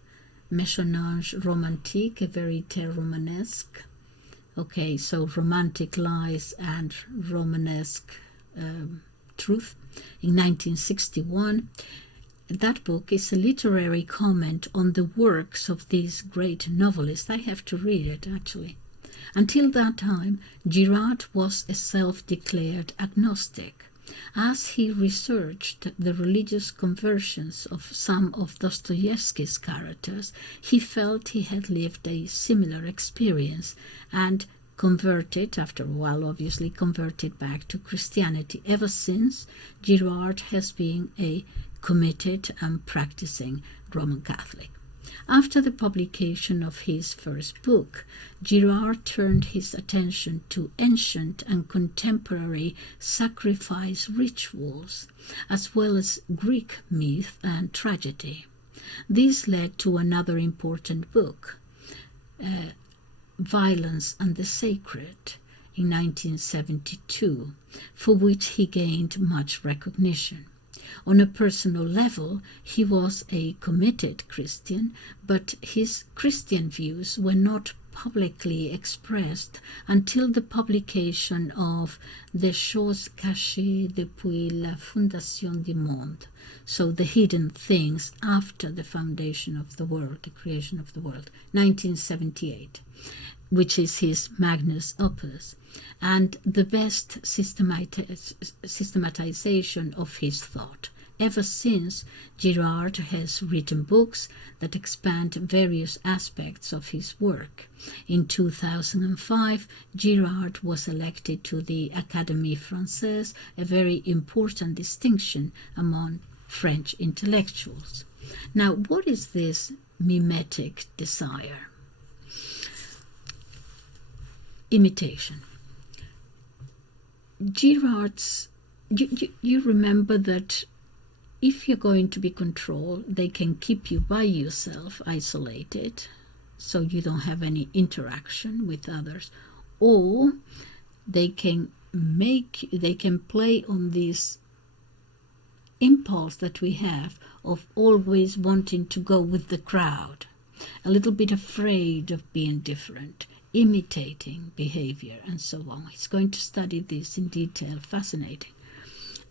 Méchonnage romantique et vérité romanesque, okay, so romantic lies and Romanesque truth, in 1961, that book is a literary comment on the works of these great novelists. I have to read it, actually. Until that time, Girard was a self-declared agnostic. As he researched the religious conversions of some of Dostoevsky's characters, he felt he had lived a similar experience and converted, after a while obviously, converted back to Christianity. Ever since, Girard has been a committed and practicing Roman Catholic. After the publication of his first book, Girard turned his attention to ancient and contemporary sacrifice rituals, as well as Greek myth and tragedy. This led to another important book, Violence and the Sacred, in 1972, for which he gained much recognition. On a personal level, he was a committed Christian, but his Christian views were not publicly expressed until the publication of Des choses cachées depuis la fondation du monde, so the hidden things after the foundation of the world, the creation of the world, 1978, which is his magnus opus, and the best systematization of his thought. Ever since, Girard has written books that expand various aspects of his work. In 2005, Girard was elected to the Académie Française, a very important distinction among French intellectuals. Now, what is this mimetic desire? Imitation. Girard's, you remember that if you're going to be controlled, they can keep you by yourself, isolated, so you don't have any interaction with others, or they can play on this impulse that we have of always wanting to go with the crowd, a little bit afraid of being different, imitating behavior, and so on. He's going to study this in detail. Fascinating.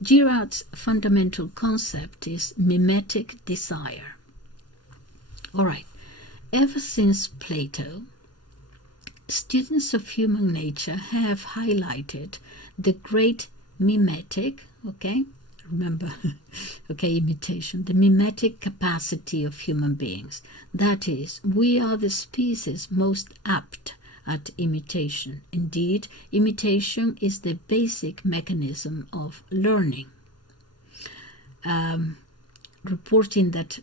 Girard's fundamental concept is mimetic desire. All right. Ever since Plato, students of human nature have highlighted the great mimetic, okay? Remember, okay, imitation, the mimetic capacity of human beings. That is, we are the species most apt at imitation. Indeed, imitation is the basic mechanism of learning. Reporting that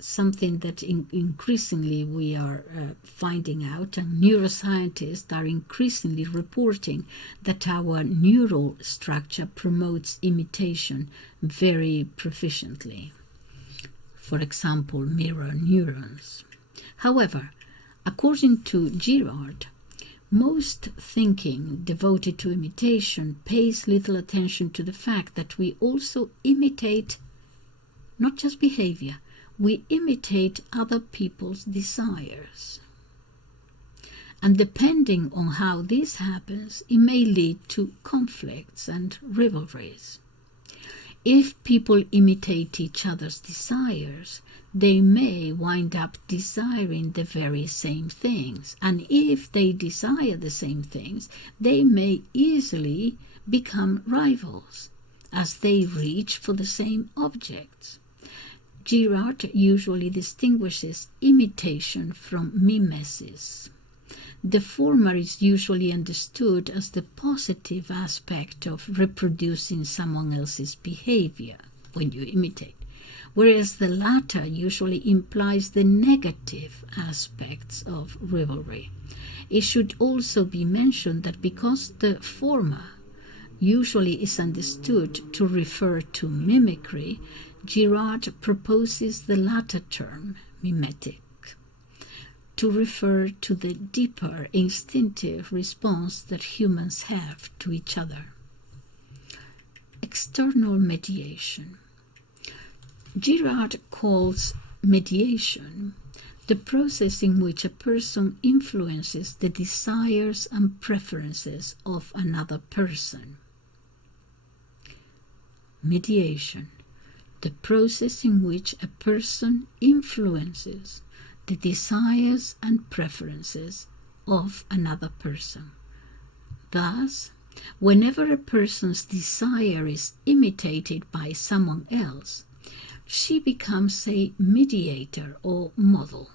something that increasingly we are finding out, and neuroscientists are increasingly reporting that our neural structure promotes imitation very proficiently. For example, mirror neurons. However, according to Girard, most thinking devoted to imitation pays little attention to the fact that we also imitate not just behavior, we imitate other people's desires. And depending on how this happens, it may lead to conflicts and rivalries. If people imitate each other's desires, they may wind up desiring the very same things. And if they desire the same things, they may easily become rivals as they reach for the same objects. Girard usually distinguishes imitation from mimesis. The former is usually understood as the positive aspect of reproducing someone else's behavior when you imitate, whereas the latter usually implies the negative aspects of rivalry. It should also be mentioned that because the former usually is understood to refer to mimicry, Girard proposes the latter term, mimetic, to refer to the deeper instinctive response that humans have to each other. External mediation. Girard calls mediation the process in which a person influences the desires and preferences of another person. Mediation, the process in which a person influences the desires and preferences of another person. Thus, whenever a person's desire is imitated by someone else, she becomes a mediator or model.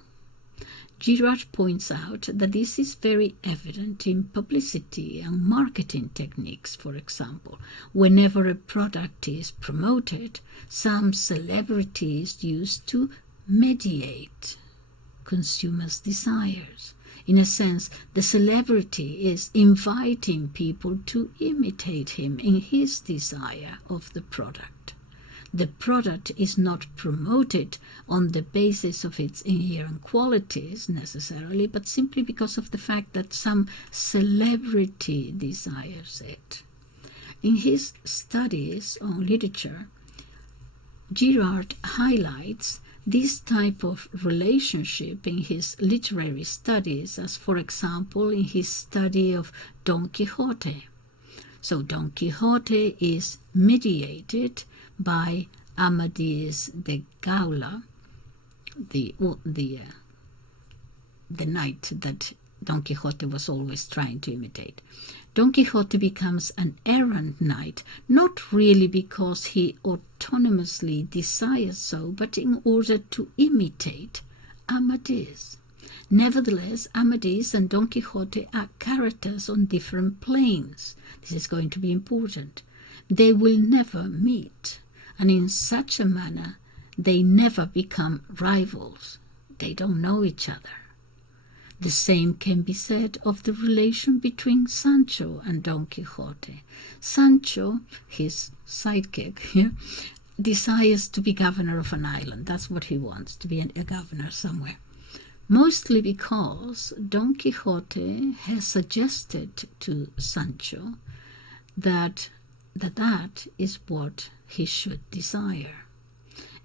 Girard points out that this is very evident in publicity and marketing techniques, for example. Whenever a product is promoted, some celebrity is used to mediate consumers' desires. In a sense, the celebrity is inviting people to imitate him in his desire of the product. The product is not promoted on the basis of its inherent qualities necessarily, but simply because of the fact that some celebrity desires it. In his studies on literature, Girard highlights this type of relationship in his literary studies, as for example in his study of Don Quixote. So Don Quixote is mediated by Amadis de Gaula, the knight that Don Quixote was always trying to imitate. Don Quixote becomes an errant knight, not really because he autonomously desires so, but in order to imitate Amadis. Nevertheless, Amadis and Don Quixote are characters on different planes. This is going to be important. They will never meet, and in such a manner they never become rivals. They don't know each other. The same can be said of the relation between Sancho and Don Quixote. Sancho, his sidekick, desires to be governor of an island. That's what he wants, to be a governor somewhere. Mostly because Don Quixote has suggested to Sancho that is what he should desire.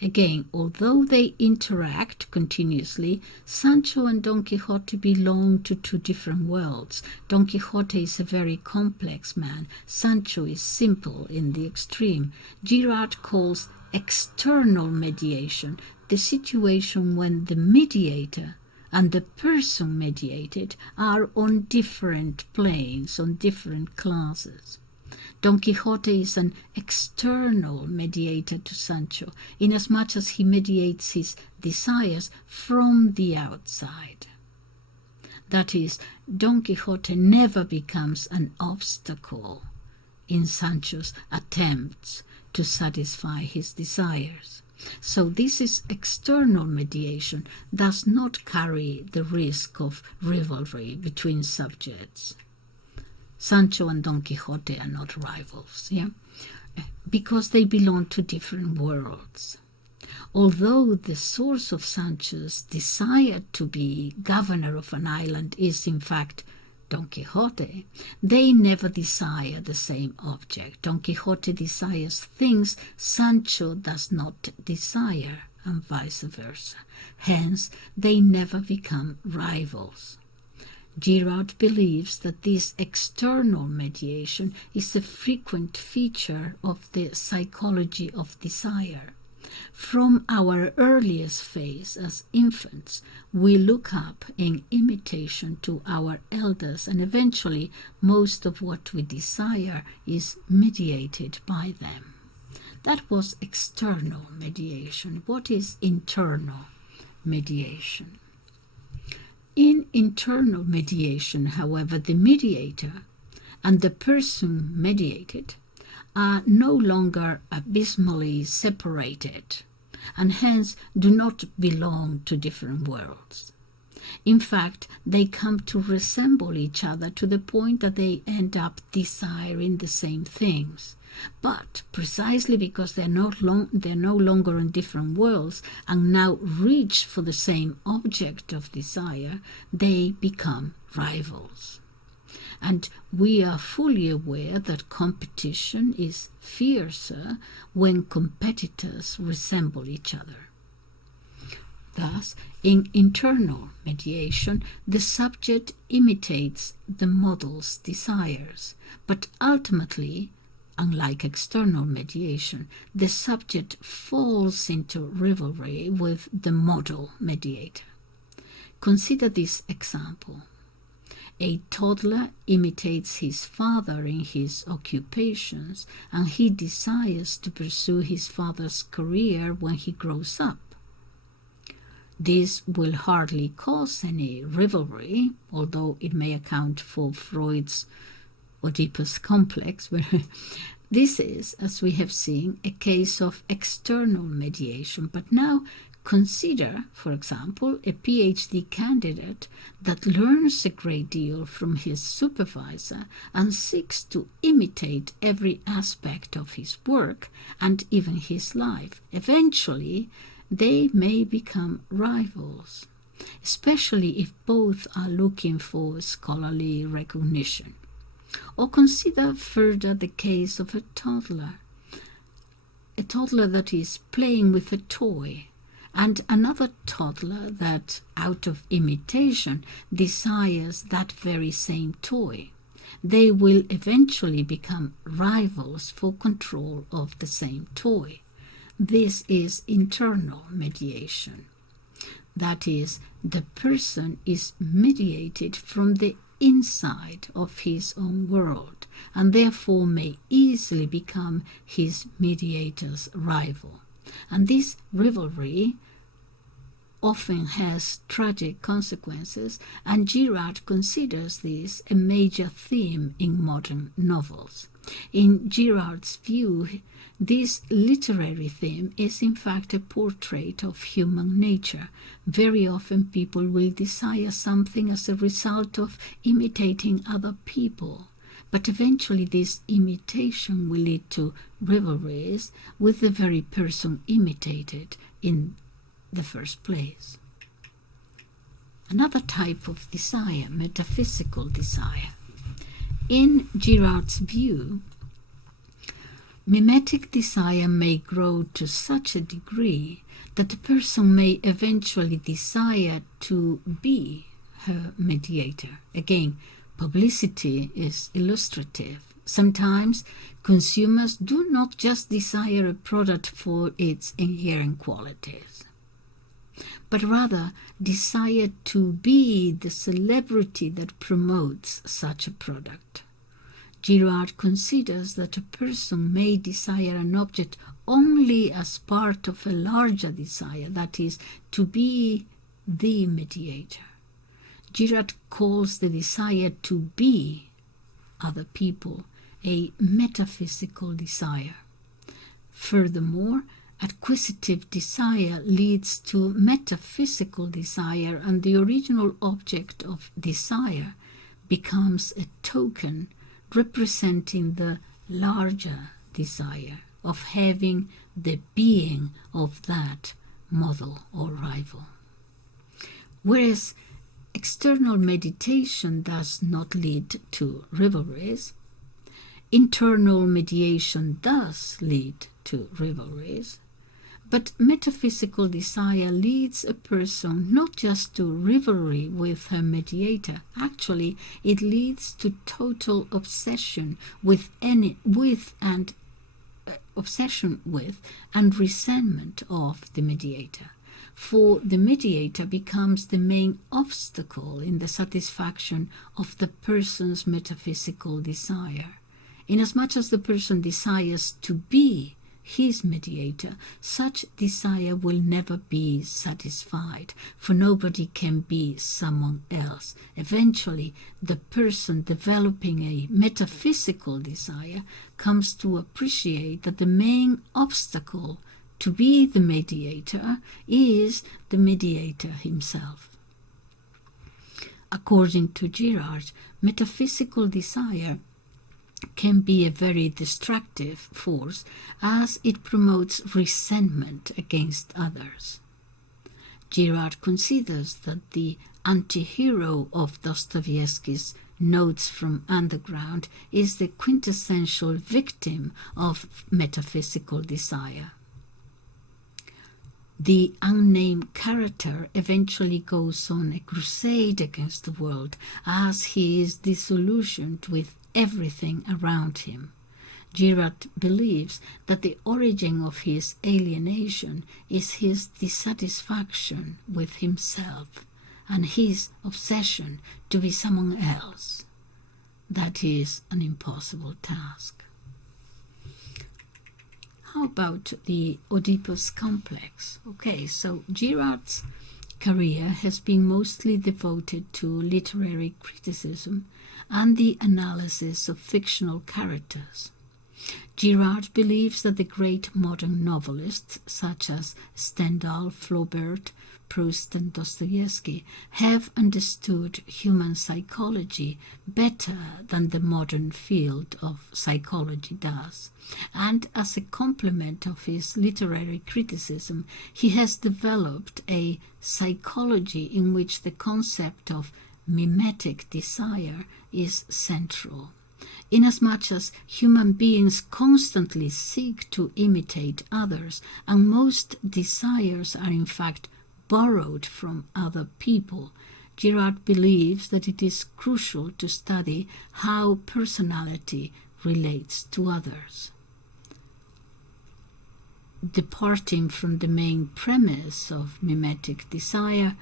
Again, although they interact continuously, Sancho and Don Quixote belong to two different worlds. Don Quixote is a very complex man. Sancho is simple in the extreme. Girard calls external mediation the situation when the mediator and the person mediated are on different planes, on different classes. Don Quixote is an external mediator to Sancho, inasmuch as he mediates his desires from the outside. That is, Don Quixote never becomes an obstacle in Sancho's attempts to satisfy his desires. So this is external mediation, does not carry the risk of rivalry between subjects. Sancho and Don Quixote are not rivals, because they belong to different worlds. Although the source of Sancho's desire to be governor of an island is in fact Don Quixote, they never desire the same object. Don Quixote desires things Sancho does not desire and vice versa. Hence, they never become rivals. Girard believes that this external mediation is a frequent feature of the psychology of desire. From our earliest phase as infants, we look up in imitation to our elders, and eventually most of what we desire is mediated by them. That was external mediation. What is internal mediation? In internal mediation, however, the mediator and the person mediated are no longer abysmally separated, and hence do not belong to different worlds. In fact, they come to resemble each other to the point that they end up desiring the same things. But precisely because they're no longer in different worlds and now reach for the same object of desire, they become rivals. And we are fully aware that competition is fiercer when competitors resemble each other. Thus, in internal mediation, the subject imitates the model's desires, but ultimately, unlike external mediation, the subject falls into rivalry with the model mediator. Consider this example. A toddler imitates his father in his occupations, and he desires to pursue his father's career when he grows up. This will hardly cause any rivalry, although it may account for Freud's Oedipus complex. This is, as we have seen, a case of external mediation. But now consider, for example, a PhD candidate that learns a great deal from his supervisor and seeks to imitate every aspect of his work and even his life. Eventually, they may become rivals, especially if both are looking for scholarly recognition. Or consider further the case of a toddler that is playing with a toy, and another toddler that, out of imitation, desires that very same toy. They will eventually become rivals for control of the same toy. This is internal mediation. That is, the person is mediated from the inside of his own world, and therefore may easily become his mediator's rival. And this rivalry often has tragic consequences, and Girard considers this a major theme in modern novels. In Girard's view, this literary theme is in fact a portrait of human nature. Very often people will desire something as a result of imitating other people, but eventually this imitation will lead to rivalries with the very person imitated in the first place. Another type of desire, metaphysical desire. In Girard's view, mimetic desire may grow to such a degree that the person may eventually desire to be her mediator. Again, publicity is illustrative. Sometimes consumers do not just desire a product for its inherent qualities, but rather desire to be the celebrity that promotes such a product. Girard considers that a person may desire an object only as part of a larger desire, that is, to be the mediator. Girard calls the desire to be other people a metaphysical desire. Furthermore, acquisitive desire leads to metaphysical desire, and the original object of desire becomes a token representing the larger desire of having the being of that model or rival. Whereas external meditation does not lead to rivalries, internal mediation does lead to rivalries. But metaphysical desire leads a person not just to rivalry with her mediator. Actually, it leads to total obsession with and resentment of the mediator. For the mediator becomes the main obstacle in the satisfaction of the person's metaphysical desire. Inasmuch as the person desires to be his mediator, such desire will never be satisfied, for nobody can be someone else. Eventually, the person developing a metaphysical desire comes to appreciate that the main obstacle to be the mediator is the mediator himself. According to Girard, metaphysical desire can be a very destructive force as it promotes resentment against others. Girard considers that the anti-hero of Dostoevsky's Notes from Underground is the quintessential victim of metaphysical desire. The unnamed character eventually goes on a crusade against the world as he is disillusioned with everything around him. Girard believes that the origin of his alienation is his dissatisfaction with himself and his obsession to be someone else. That is an impossible task. How about the Oedipus complex? Okay, so Girard's career has been mostly devoted to literary criticism and the analysis of fictional characters. Girard believes that the great modern novelists such as Stendhal, Flaubert, Proust and Dostoevsky have understood human psychology better than the modern field of psychology does. And as a complement of his literary criticism, he has developed a psychology in which the concept of mimetic desire is central. Inasmuch as human beings constantly seek to imitate others, and most desires are in fact borrowed from other people, Girard believes that it is crucial to study how personality relates to others. Departing from the main premise of mimetic desire,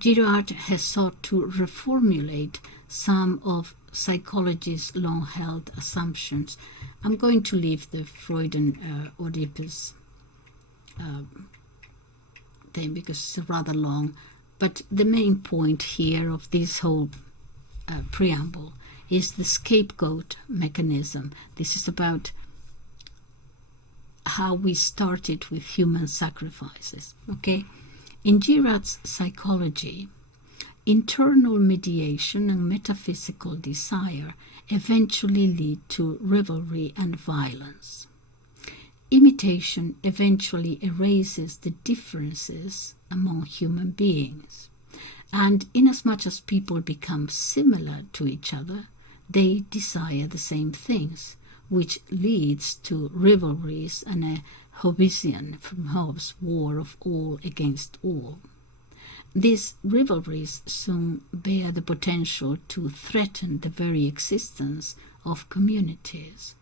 Girard has sought to reformulate some of psychology's long-held assumptions. I'm going to leave the Freudian Oedipus thing because it's rather long, but the main point here of this whole preamble is the scapegoat mechanism. This is about how we started with human sacrifices. Okay, in Girard's psychology, internal mediation and metaphysical desire eventually lead to rivalry and violence. Imitation eventually erases the differences among human beings, and inasmuch as people become similar to each other, they desire the same things, which leads to rivalries and a Hobbesian, from Hobbes, war of all against all. These rivalries soon bear the potential to threaten the very existence of communities.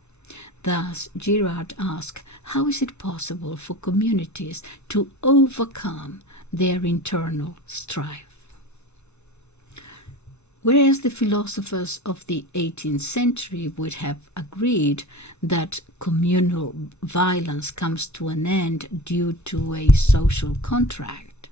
Thus, Girard asks, how is it possible for communities to overcome their internal strife? Whereas the philosophers of the 18th century would have agreed that communal violence comes to an end due to a social contract,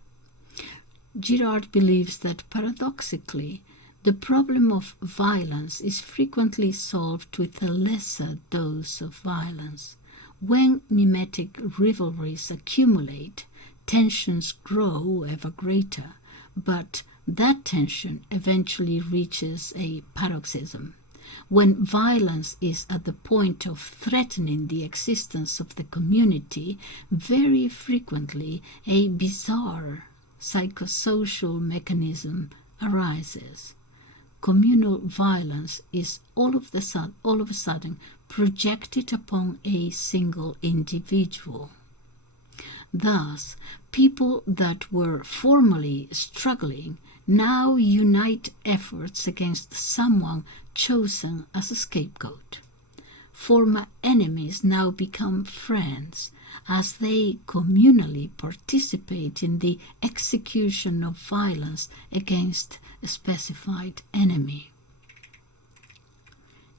Girard believes that paradoxically, the problem of violence is frequently solved with a lesser dose of violence. When mimetic rivalries accumulate, tensions grow ever greater, but that tension eventually reaches a paroxysm. When violence is at the point of threatening the existence of the community, very frequently a bizarre psychosocial mechanism arises. Communal violence is all of a sudden projected upon a single individual. Thus, people that were formerly struggling now unite efforts against someone chosen as a scapegoat. Former enemies now become friends as they communally participate in the execution of violence against a specified enemy.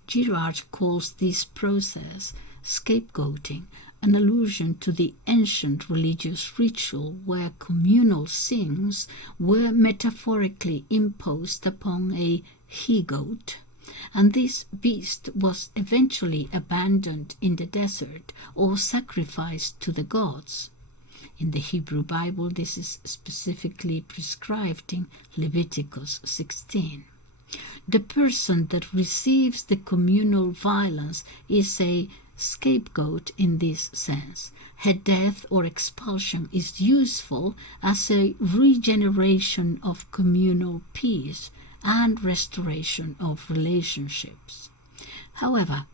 Girard calls this process scapegoating, an allusion to the ancient religious ritual where communal sins were metaphorically imposed upon a he-goat, and this beast was eventually abandoned in the desert or sacrificed to the gods. In the Hebrew Bible, this is specifically prescribed in Leviticus 16. The person that receives the communal violence is a scapegoat in this sense. Her death or expulsion is useful as a regeneration of communal peace and restoration of relationships. However,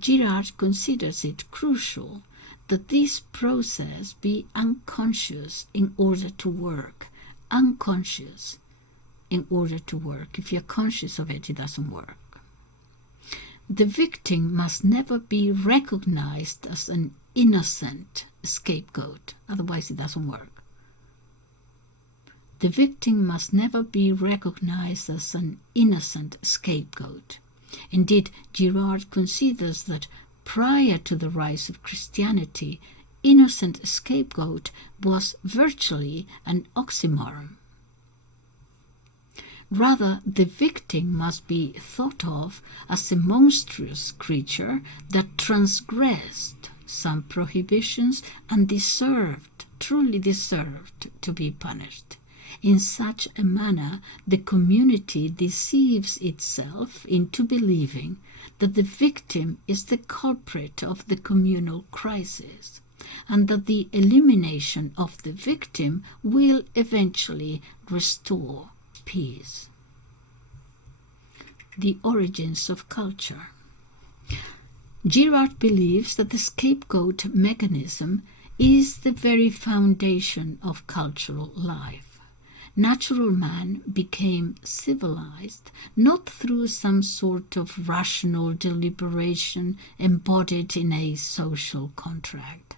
Girard considers it crucial that this process be unconscious in order to work. Unconscious in order to work. If you're conscious of it, it doesn't work. The victim must never be recognized as an innocent scapegoat, otherwise it doesn't work. The victim must never be recognized as an innocent scapegoat. Indeed, Girard considers that prior to the rise of Christianity, innocent scapegoat was virtually an oxymoron. Rather, the victim must be thought of as a monstrous creature that transgressed some prohibitions and truly deserved to be punished. In such a manner, the community deceives itself into believing that the victim is the culprit of the communal crisis, and that the elimination of the victim will eventually restore peace. The origins of culture. Girard believes that the scapegoat mechanism is the very foundation of cultural life. Natural man became civilized not through some sort of rational deliberation embodied in a social contract,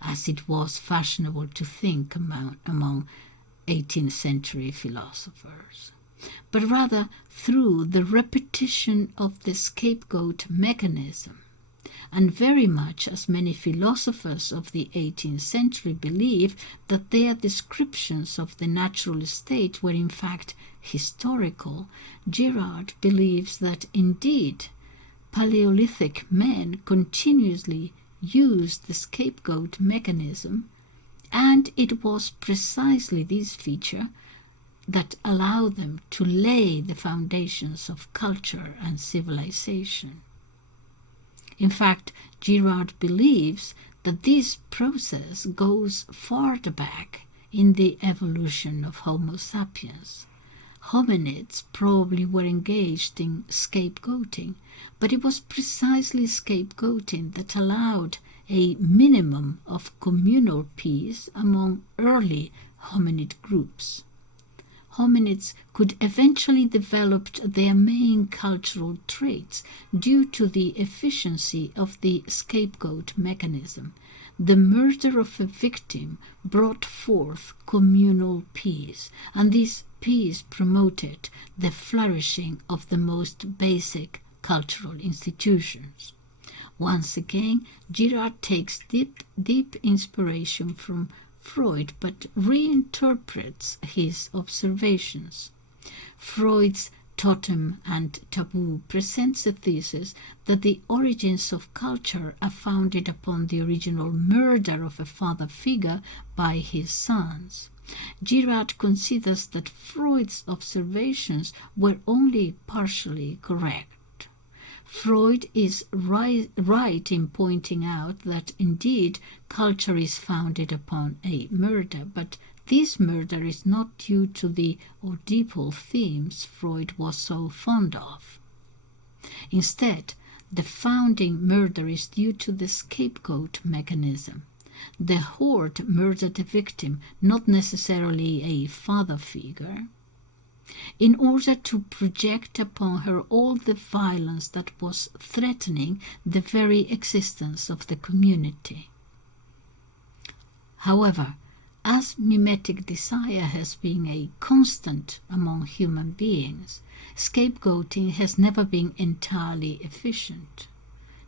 as it was fashionable to think among 18th century philosophers, but rather through the repetition of the scapegoat mechanism, and very much as many philosophers of the 18th century believe that their descriptions of the natural state were in fact historical, Girard believes that indeed Paleolithic men continuously used the scapegoat mechanism, and it was precisely this feature that allowed them to lay the foundations of culture and civilization. In fact, Girard believes that this process goes farther back in the evolution of Homo sapiens. Hominids probably were engaged in scapegoating, but it was precisely scapegoating that allowed a minimum of communal peace among early hominid groups. Hominids could eventually develop their main cultural traits due to the efficiency of the scapegoat mechanism. The murder of a victim brought forth communal peace, and this peace promoted the flourishing of the most basic cultural institutions. Once again, Girard takes deep inspiration from Freud, but reinterprets his observations. Freud's Totem and Taboo presents a thesis that the origins of culture are founded upon the original murder of a father figure by his sons. Girard considers that Freud's observations were only partially correct. Freud is right in pointing out that indeed culture is founded upon a murder, but this murder is not due to the Oedipal themes Freud was so fond of. Instead, the founding murder is due to the scapegoat mechanism. The horde murdered the victim, not necessarily a father figure, in order to project upon her all the violence that was threatening the very existence of the community. However, as mimetic desire has been a constant among human beings, scapegoating has never been entirely efficient.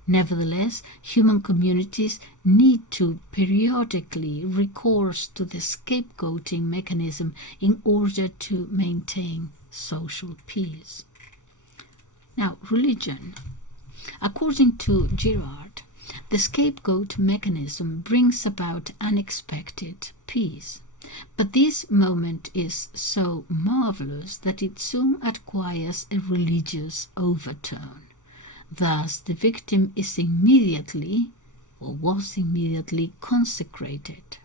Nevertheless, human communities need to periodically recourse to the scapegoating mechanism in order to maintain social peace. Now, religion. According to Girard, the scapegoat mechanism brings about unexpected peace. But this moment is so marvelous that it soon acquires a religious overtone. Thus, the victim is immediately, or was immediately, consecrated.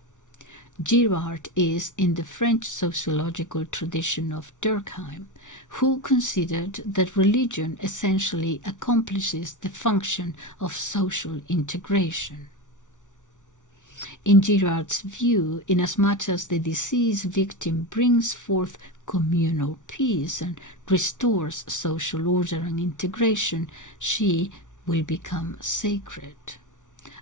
Girard is in the French sociological tradition of Durkheim, who considered that religion essentially accomplishes the function of social integration. In Girard's view, inasmuch as the deceased victim brings forth communal peace and restores social order and integration, she will become sacred.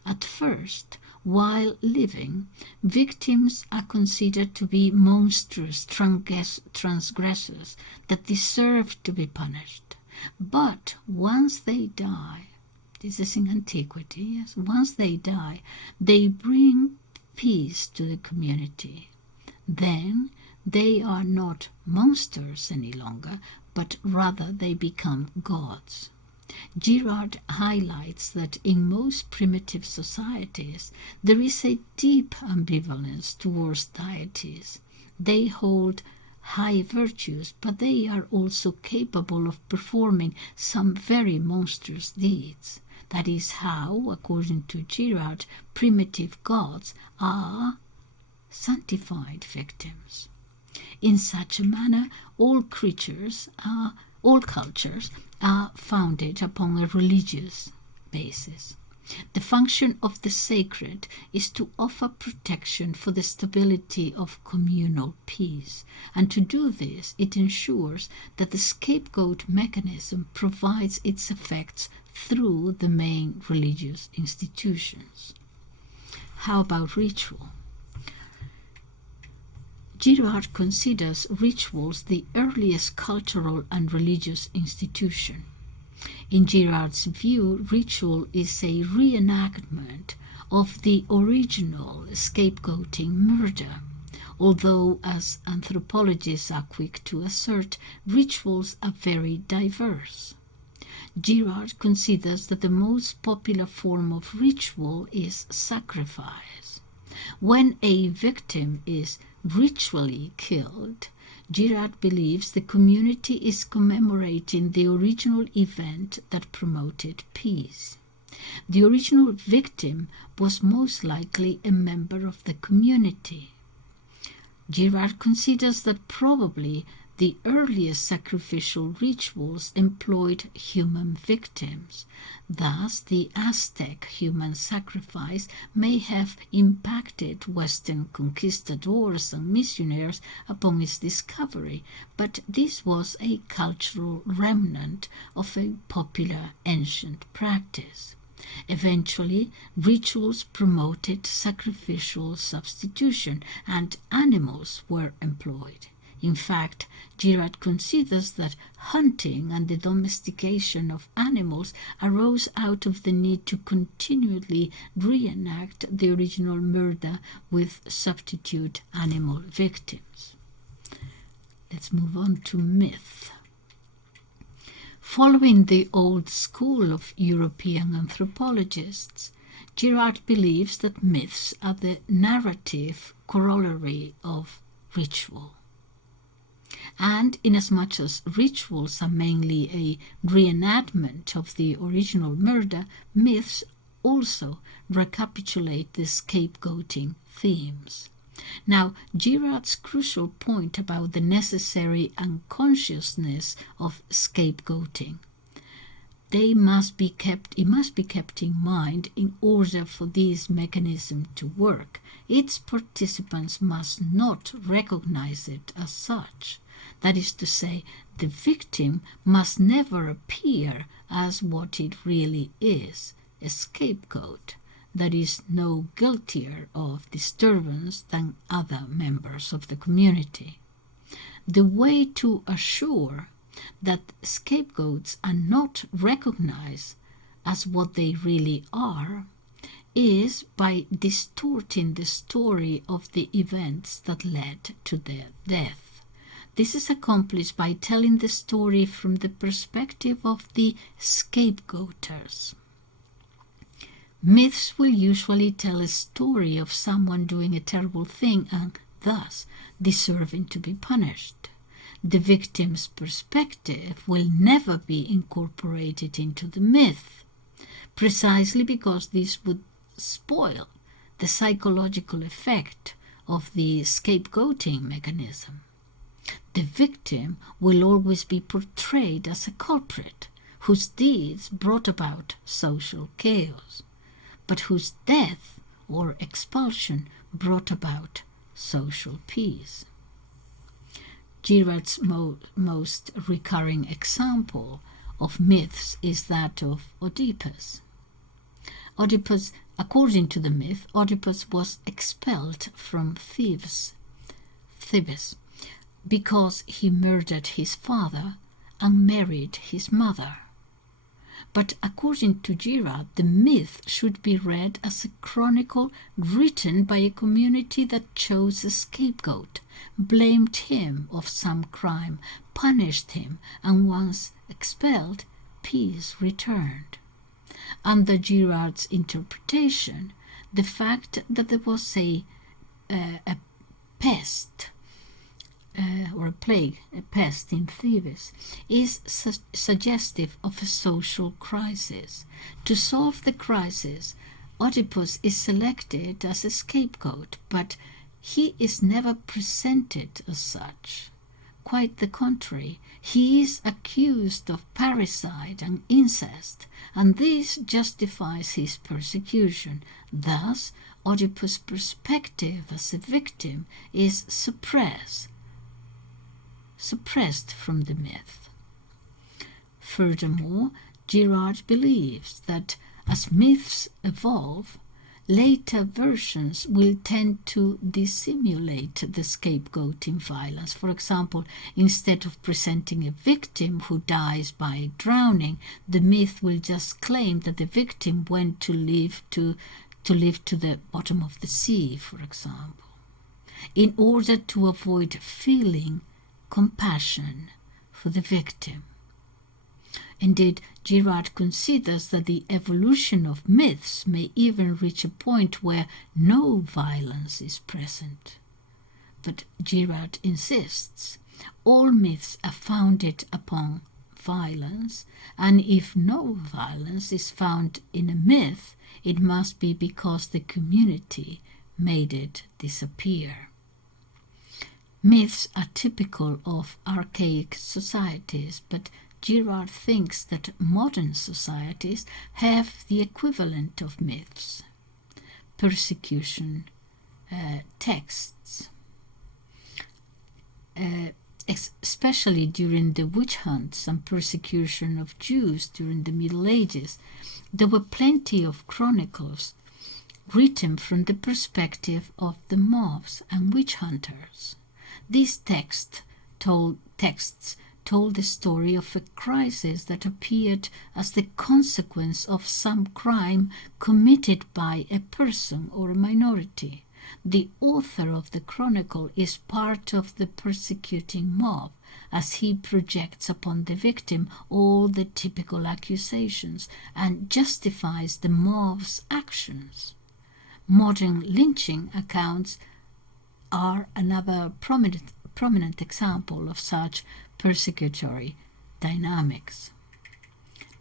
At first, while living, victims are considered to be monstrous transgressors that deserve to be punished. But once they die, this is in antiquity, yes, once they die, they bring peace to the community. Then they are not monsters any longer, but rather they become gods. Girard highlights that in most primitive societies there is a deep ambivalence towards deities. They hold high virtues, but they are also capable of performing some very monstrous deeds. That is how, according to Girard, primitive gods are sanctified victims. In such a manner, all cultures are founded upon a religious basis. The function of the sacred is to offer protection for the stability of communal peace, and to do this it ensures that the scapegoat mechanism provides its effects through the main religious institutions. How about ritual? Girard considers rituals the earliest cultural and religious institution. In Girard's view, ritual is a reenactment of the original scapegoating murder, although, as anthropologists are quick to assert, rituals are very diverse. Girard considers that the most popular form of ritual is sacrifice. When a victim is ritually killed, Girard believes the community is commemorating the original event that promoted peace. The original victim was most likely a member of the community. Girard considers that probably the earliest sacrificial rituals employed human victims. Thus, the Aztec human sacrifice may have impacted Western conquistadors and missionaries upon its discovery, but this was a cultural remnant of a popular ancient practice. Eventually, rituals promoted sacrificial substitution, and animals were employed. In fact, Girard considers that hunting and the domestication of animals arose out of the need to continually reenact the original murder with substitute animal victims. Let's move on to myth. Following the old school of European anthropologists, Girard believes that myths are the narrative corollary of ritual. And inasmuch as rituals are mainly a reenactment of the original murder, myths also recapitulate the scapegoating themes. Now, Girard's crucial point about the necessary unconsciousness of scapegoating It must be kept in mind in order for this mechanism to work. Its participants must not recognize it as such. That is to say, the victim must never appear as what it really is, a scapegoat that is no guiltier of disturbance than other members of the community. The way to assure that scapegoats are not recognized as what they really are is by distorting the story of the events that led to their death. This is accomplished by telling the story from the perspective of the scapegoaters. Myths will usually tell a story of someone doing a terrible thing and thus deserving to be punished. The victim's perspective will never be incorporated into the myth, precisely because this would spoil the psychological effect of the scapegoating mechanism. The victim will always be portrayed as a culprit whose deeds brought about social chaos, but whose death or expulsion brought about social peace. Girard's most recurring example of myths is that of Oedipus. Oedipus, according to the myth, Oedipus was expelled from Thebes because he murdered his father and married his mother. But according to Girard, the myth should be read as a chronicle written by a community that chose a scapegoat, blamed him of some crime, punished him, and once expelled, peace returned. Under Girard's interpretation, the fact that there was a pest or a plague, a pest in Thebes, is suggestive of a social crisis. To solve the crisis, Oedipus is selected as a scapegoat, but he is never presented as such. Quite the contrary, he is accused of parricide and incest, and this justifies his persecution. Thus, Oedipus' perspective as a victim is suppressed from the myth. Furthermore, Girard believes that as myths evolve, later versions will tend to dissimulate the scapegoating violence. For example, instead of presenting a victim who dies by drowning, the myth will just claim that the victim went to live to the bottom of the sea, for example, in order to avoid feeling compassion for the victim. Indeed, Girard considers that the evolution of myths may even reach a point where no violence is present. But Girard insists, all myths are founded upon violence, and if no violence is found in a myth, it must be because the community made it disappear. Myths are typical of archaic societies, but Girard thinks that modern societies have the equivalent of myths. Persecution texts, especially during the witch hunts and persecution of Jews during the Middle Ages, there were plenty of chronicles written from the perspective of the mobs and witch hunters. These texts told the story of a crisis that appeared as the consequence of some crime committed by a person or a minority. The author of the chronicle is part of the persecuting mob, as he projects upon the victim all the typical accusations and justifies the mob's actions. Modern lynching accounts are another prominent example of such persecutory dynamics.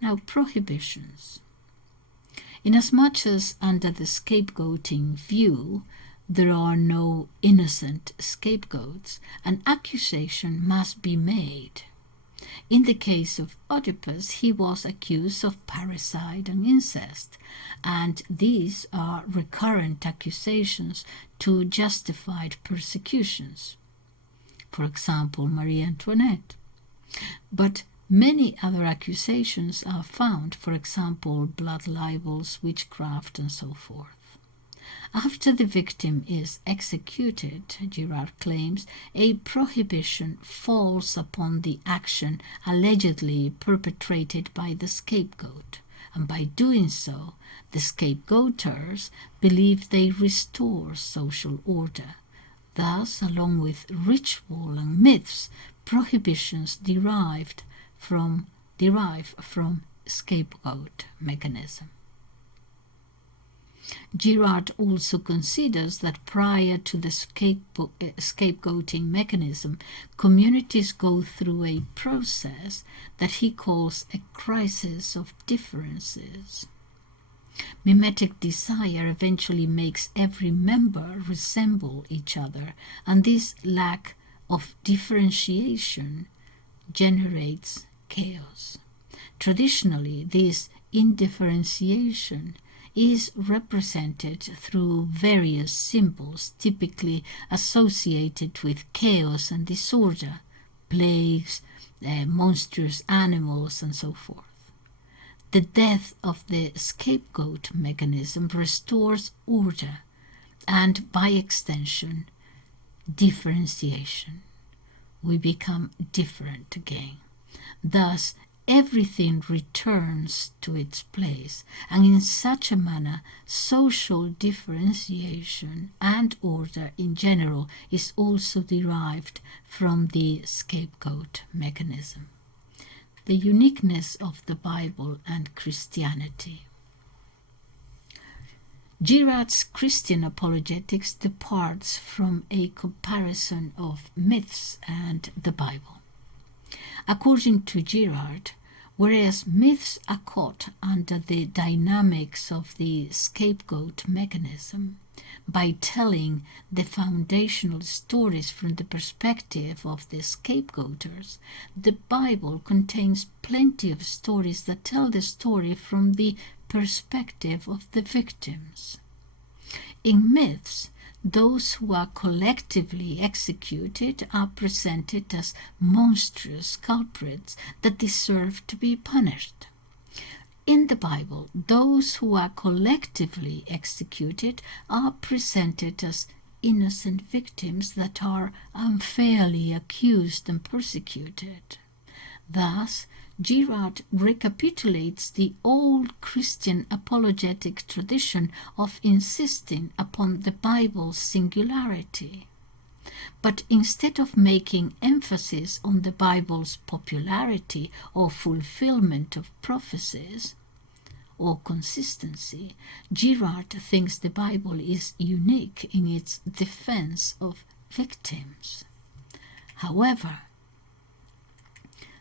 Now, prohibitions. Inasmuch as under the scapegoating view there are no innocent scapegoats, an accusation must be made. In the case of Oedipus, he was accused of parricide and incest, and these are recurrent accusations to justified persecutions. For example, Marie Antoinette. But many other accusations are found, for example, blood libels, witchcraft, and so forth. After the victim is executed, Girard claims, a prohibition falls upon the action allegedly perpetrated by the scapegoat, and by doing so, the scapegoaters believe they restore social order. Thus, along with ritual and myths, prohibitions derive from scapegoat mechanism. Girard also considers that prior to the scapegoating mechanism, communities go through a process that he calls a crisis of differences. Mimetic desire eventually makes every member resemble each other, and this lack of differentiation generates chaos. Traditionally, this indifferentiation is represented through various symbols typically associated with chaos and disorder, plagues, monstrous animals, and so forth. The death of the scapegoat mechanism restores order and, by extension, differentiation. We become different again. Thus, everything returns to its place, and in such a manner, social differentiation and order in general is also derived from the scapegoat mechanism. The uniqueness of the Bible and Christianity. Girard's Christian apologetics departs from a comparison of myths and the Bible. According to Girard, whereas myths are caught under the dynamics of the scapegoat mechanism, by telling the foundational stories from the perspective of the scapegoaters, the Bible contains plenty of stories that tell the story from the perspective of the victims. In myths, those who are collectively executed are presented as monstrous culprits that deserve to be punished. In the Bible, those who are collectively executed are presented as innocent victims that are unfairly accused and persecuted. Thus, Girard recapitulates the old Christian apologetic tradition of insisting upon the Bible's singularity. But instead of making emphasis on the Bible's popularity or fulfillment of prophecies or consistency, Girard thinks the Bible is unique in its defense of victims. However,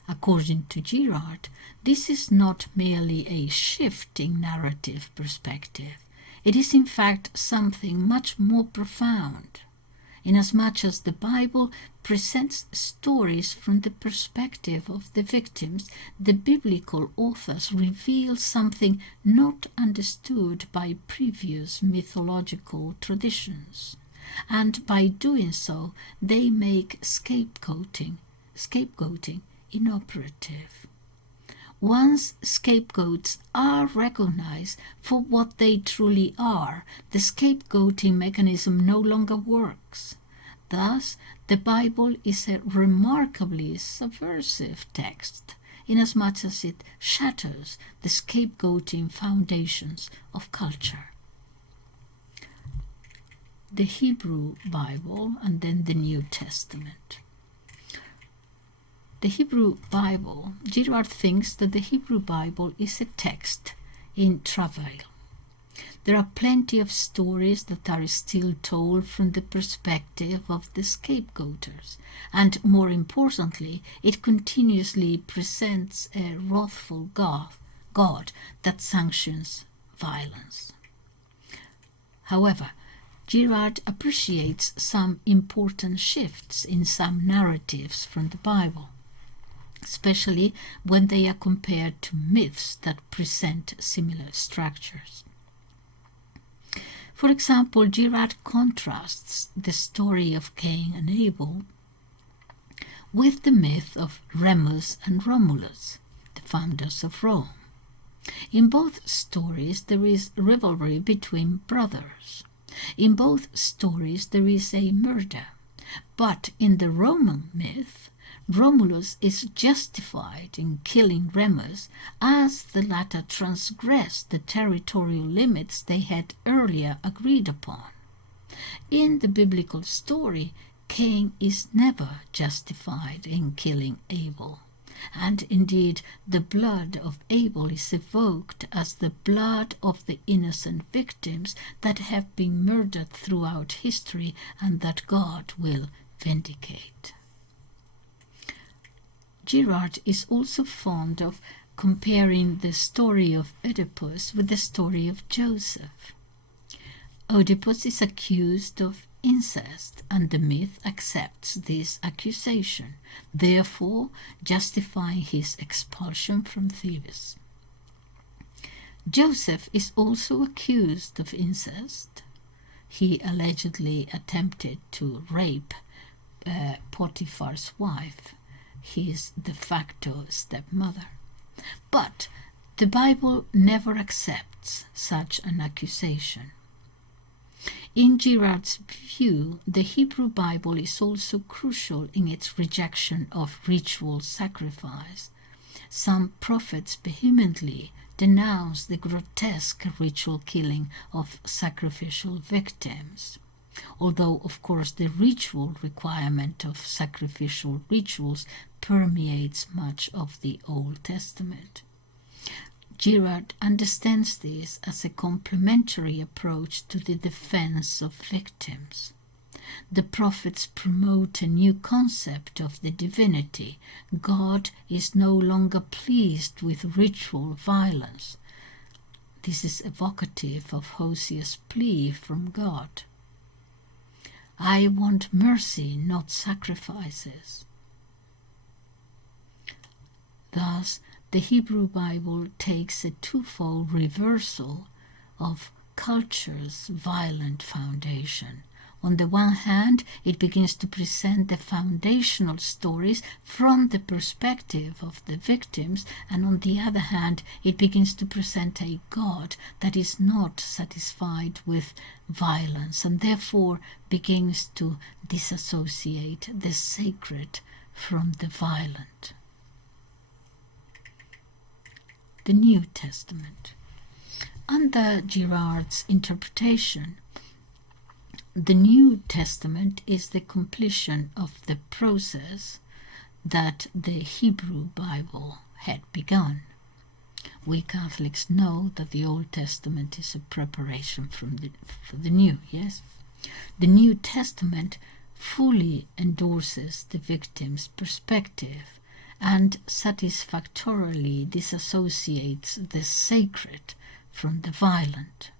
according to Girard, this is not merely a shift in narrative perspective. It is in fact something much more profound. Inasmuch as the Bible presents stories from the perspective of the victims, the biblical authors reveal something not understood by previous mythological traditions, and by doing so they make scapegoating inoperative. Once scapegoats are recognized for what they truly are, the scapegoating mechanism no longer works. Thus, the Bible is a remarkably subversive text, inasmuch as it shatters the scapegoating foundations of culture. The Hebrew Bible and then the New Testament. The Hebrew Bible, Girard thinks that the Hebrew Bible is a text in travail. There are plenty of stories that are still told from the perspective of the scapegoaters, and more importantly, it continuously presents a wrathful God that sanctions violence. However, Girard appreciates some important shifts in some narratives from the Bible. especially when they are compared to myths that present similar structures. For example, Girard contrasts the story of Cain and Abel with the myth of Remus and Romulus, the founders of Rome. In both stories there is rivalry between brothers. In both stories there is a murder. But in the Roman myth, Romulus is justified in killing Remus as the latter transgressed the territorial limits they had earlier agreed upon. In the biblical story, Cain is never justified in killing Abel, and indeed the blood of Abel is evoked as the blood of the innocent victims that have been murdered throughout history and that God will vindicate. Girard is also fond of comparing the story of Oedipus with the story of Joseph. Oedipus is accused of incest, and the myth accepts this accusation, therefore justifying his expulsion from Thebes. Joseph is also accused of incest. He allegedly attempted to rape Potiphar's wife, his de facto stepmother. But the Bible never accepts such an accusation. In Girard's view, the Hebrew Bible is also crucial in its rejection of ritual sacrifice. Some prophets vehemently denounce the grotesque ritual killing of sacrificial victims, although of course the ritual requirement of sacrificial rituals permeates much of the Old Testament. Girard understands this as a complementary approach to the defense of victims. The prophets promote a new concept of the divinity. God is no longer pleased with ritual violence. This is evocative of Hosea's plea from God. I want mercy, not sacrifices. Thus, the Hebrew Bible takes a twofold reversal of culture's violent foundation. On the one hand, it begins to present the foundational stories from the perspective of the victims, and on the other hand, it begins to present a God that is not satisfied with violence and therefore begins to disassociate the sacred from the violent. The New Testament. Under Girard's interpretation, the New Testament is the completion of the process that the Hebrew Bible had begun. We Catholics know that the Old Testament is a preparation for the New, yes? The New Testament fully endorses the victim's perspective and satisfactorily disassociates the sacred from the violent.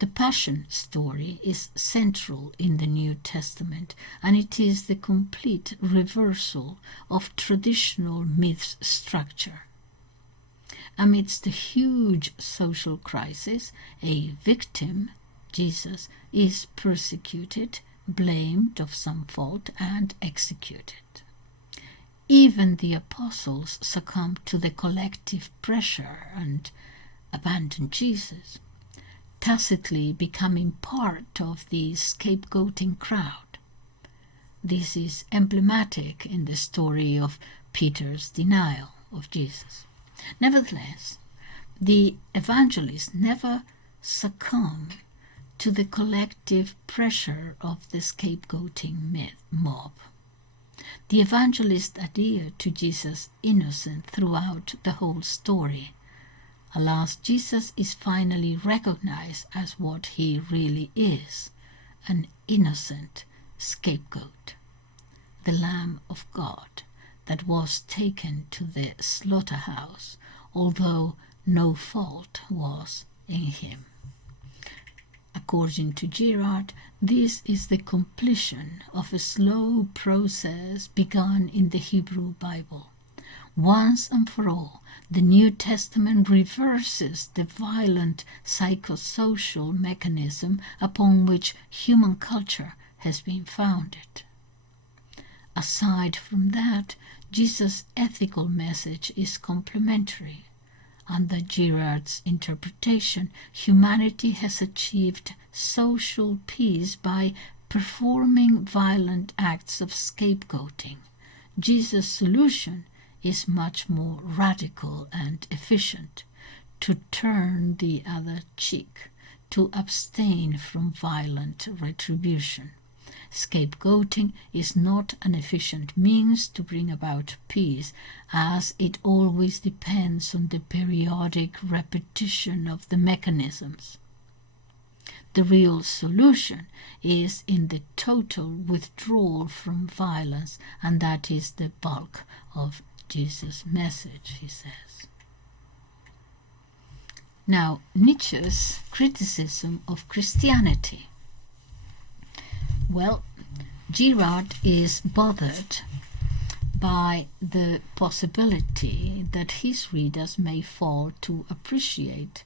The Passion story is central in the New Testament, and it is the complete reversal of traditional myths structure. Amidst the huge social crisis, a victim, Jesus, is persecuted, blamed of some fault, and executed. Even the apostles succumb to the collective pressure and abandon Jesus, tacitly becoming part of the scapegoating crowd. This is emblematic in the story of Peter's denial of Jesus. Nevertheless, the evangelists never succumb to the collective pressure of the scapegoating mob. The evangelists adhere to Jesus' innocence throughout the whole story. Alas, Jesus is finally recognized as what he really is, an innocent scapegoat, the Lamb of God that was taken to the slaughterhouse, although no fault was in him. According to Girard, this is the completion of a slow process begun in the Hebrew Bible. Once and for all, the New Testament reverses the violent psychosocial mechanism upon which human culture has been founded. Aside from that, Jesus' ethical message is complementary. Under Girard's interpretation, humanity has achieved social peace by performing violent acts of scapegoating. Jesus' solution is much more radical and efficient: to turn the other cheek, to abstain from violent retribution. Scapegoating is not an efficient means to bring about peace, as it always depends on the periodic repetition of the mechanisms. The real solution is in the total withdrawal from violence, and that is the bulk of Jesus' message, he says. Now, Nietzsche's criticism of Christianity. Well, Girard is bothered by the possibility that his readers may fail to appreciate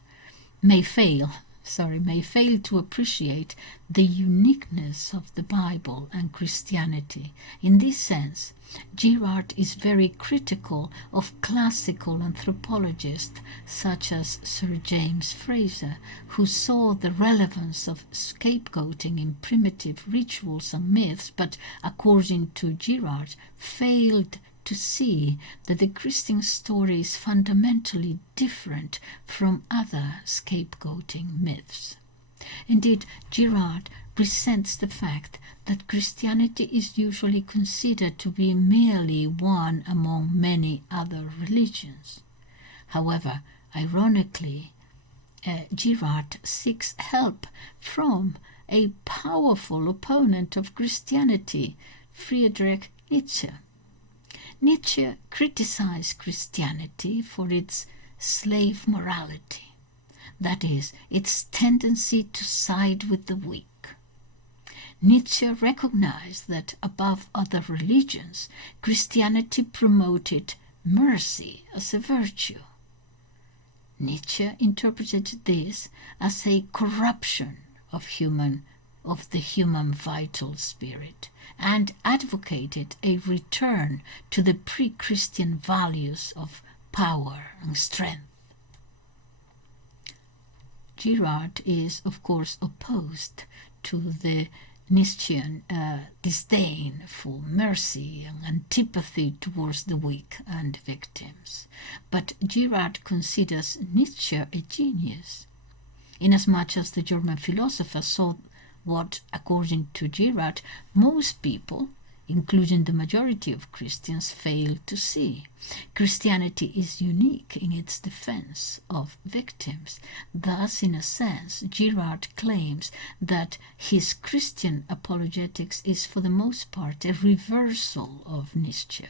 the uniqueness of the Bible and Christianity. In this sense, Girard is very critical of classical anthropologists such as Sir James Frazer, who saw the relevance of scapegoating in primitive rituals and myths, but, according to Girard, failed to see that the Christian story is fundamentally different from other scapegoating myths. Indeed, Girard resents the fact that Christianity is usually considered to be merely one among many other religions. However, ironically, Girard seeks help from a powerful opponent of Christianity, Friedrich Nietzsche. Nietzsche criticized Christianity for its slave morality, that is, its tendency to side with the weak. Nietzsche recognized that, above other religions, Christianity promoted mercy as a virtue. Nietzsche interpreted this as a corruption of the human vital spirit, and advocated a return to the pre-Christian values of power and strength. Girard is, of course, opposed to the Nietzschean disdain for mercy and antipathy towards the weak and victims. But Girard considers Nietzsche a genius, inasmuch as the German philosopher saw what, according to Girard, most people, including the majority of Christians, fail to see. Christianity is unique in its defense of victims. Thus, in a sense, Girard claims that his Christian apologetics is for the most part a reversal of Nietzsche.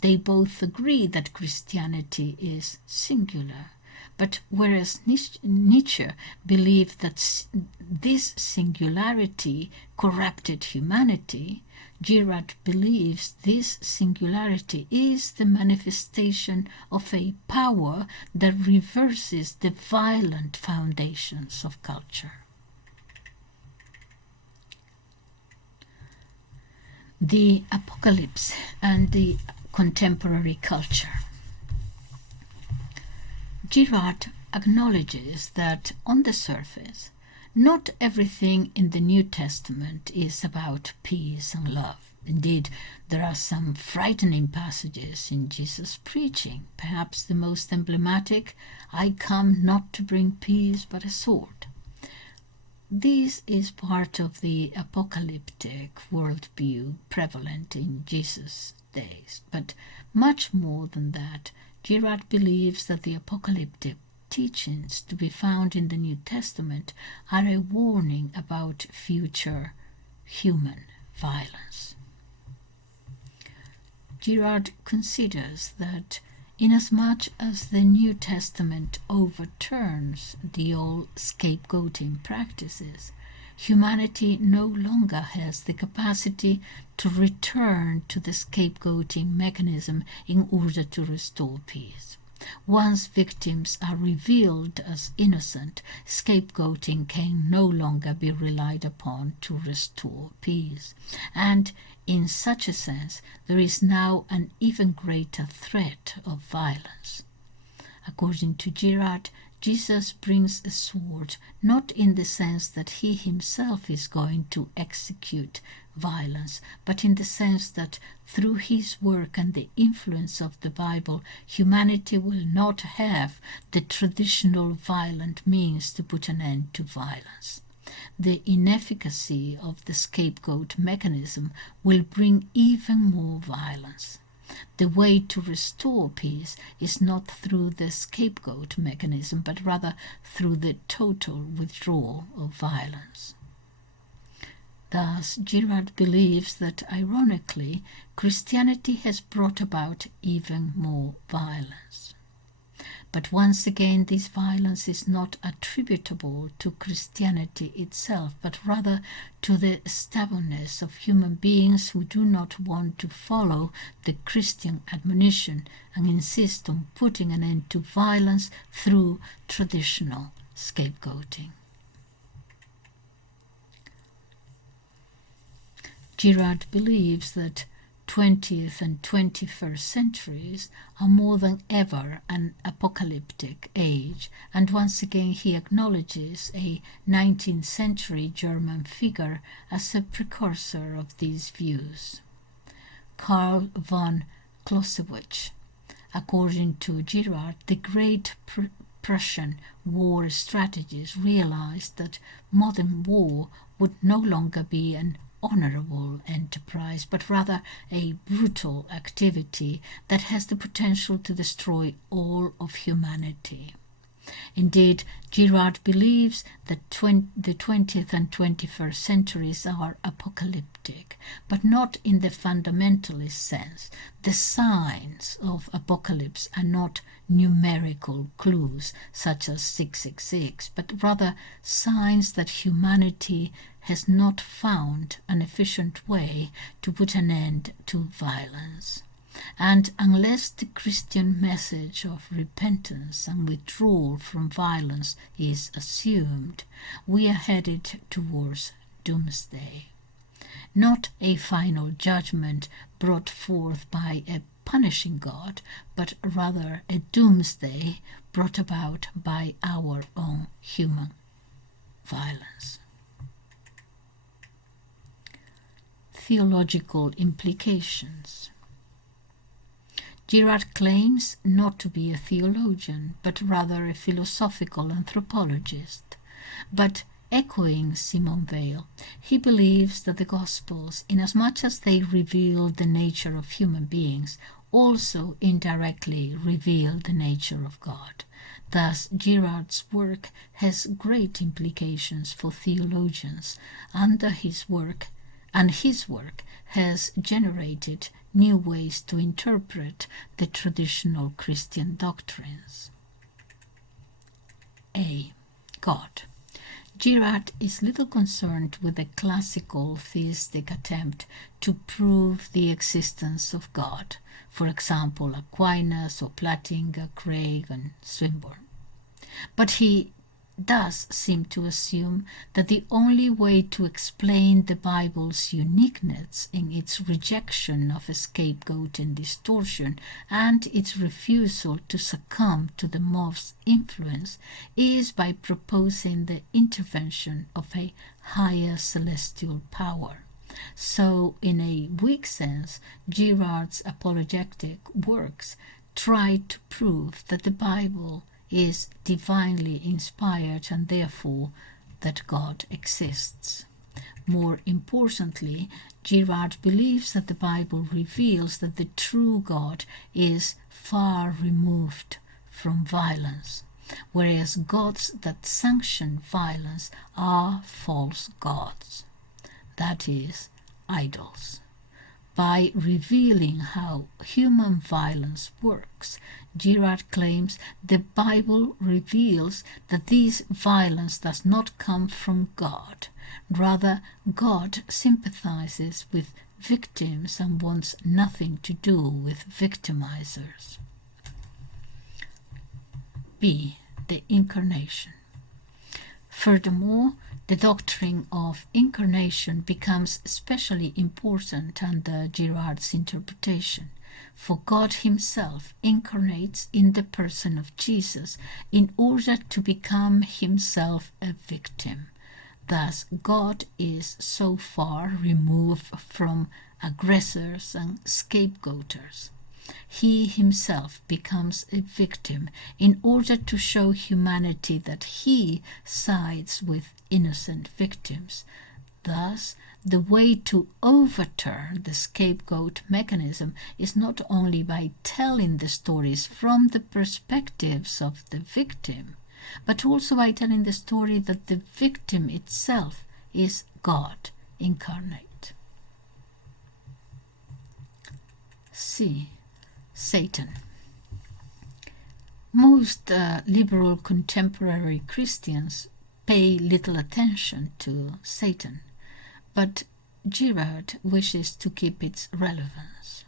They both agree that Christianity is singular, but whereas Nietzsche believed that this singularity corrupted humanity, Girard believes this singularity is the manifestation of a power that reverses the violent foundations of culture. The apocalypse and the contemporary culture. Girard acknowledges that, on the surface, not everything in the New Testament is about peace and love. Indeed, there are some frightening passages in Jesus' preaching, perhaps the most emblematic, "I come not to bring peace but a sword." This is part of the apocalyptic worldview prevalent in Jesus' days, but much more than that, Girard believes that the apocalyptic teachings to be found in the New Testament are a warning about future human violence. Girard considers that inasmuch as the New Testament overturns the old scapegoating practices, humanity no longer has the capacity to return to the scapegoating mechanism in order to restore peace. Once victims are revealed as innocent, scapegoating can no longer be relied upon to restore peace. And in such a sense, there is now an even greater threat of violence. According to Girard, Jesus brings a sword not in the sense that he himself is going to execute violence, but in the sense that through his work and the influence of the Bible, humanity will not have the traditional violent means to put an end to violence. The inefficacy of the scapegoat mechanism will bring even more violence. The way to restore peace is not through the scapegoat mechanism, but rather through the total withdrawal of violence. Thus, Girard believes that, ironically, Christianity has brought about even more violence. But once again, this violence is not attributable to Christianity itself, but rather to the stubbornness of human beings who do not want to follow the Christian admonition and insist on putting an end to violence through traditional scapegoating. Girard believes that 20th and 21st centuries are more than ever an apocalyptic age, and once again he acknowledges a 19th century German figure as a precursor of these views. Karl von Clausewitz. According to Girard, the great Prussian war strategists realized that modern war would no longer be an honorable enterprise, but rather a brutal activity that has the potential to destroy all of humanity. Indeed, Girard believes that the 20th and 21st centuries are apocalyptic, but not in the fundamentalist sense. The signs of apocalypse are not numerical clues such as 666, but rather signs that humanity has not found an efficient way to put an end to violence. And unless the Christian message of repentance and withdrawal from violence is assumed, we are headed towards doomsday. Not a final judgment brought forth by a punishing God, but rather a doomsday brought about by our own human violence. Theological implications. Girard claims not to be a theologian, but rather a philosophical anthropologist. But echoing Simone Weil, he believes that the Gospels, inasmuch as they reveal the nature of human beings, also indirectly reveal the nature of God. Thus, Girard's work has great implications for theologians, and his work has generated new ways to interpret the traditional Christian doctrines. A. God. Girard is little concerned with the classical theistic attempt to prove the existence of God, for example, Aquinas or Plantinga, Craig, and Swinburne. But he does seem to assume that the only way to explain the Bible's uniqueness in its rejection of a scapegoat and distortion and its refusal to succumb to the mob's influence is by proposing the intervention of a higher celestial power. So, in a weak sense, Girard's apologetic works try to prove that the Bible is divinely inspired and therefore that God exists. More importantly, Girard believes that the Bible reveals that the true God is far removed from violence, whereas gods that sanction violence are false gods, that is, idols. By revealing how human violence works, Girard claims the Bible reveals that this violence does not come from God. Rather, God sympathizes with victims and wants nothing to do with victimizers. B. The Incarnation. Furthermore, the doctrine of incarnation becomes especially important under Girard's interpretation, for God himself incarnates in the person of Jesus in order to become himself a victim. Thus, God is so far removed from aggressors and scapegoaters. He himself becomes a victim in order to show humanity that he sides with innocent victims. Thus, the way to overturn the scapegoat mechanism is not only by telling the stories from the perspectives of the victim, but also by telling the story that the victim itself is God incarnate. C. Satan. Most liberal contemporary Christians pay little attention to Satan, but Girard wishes to keep its relevance.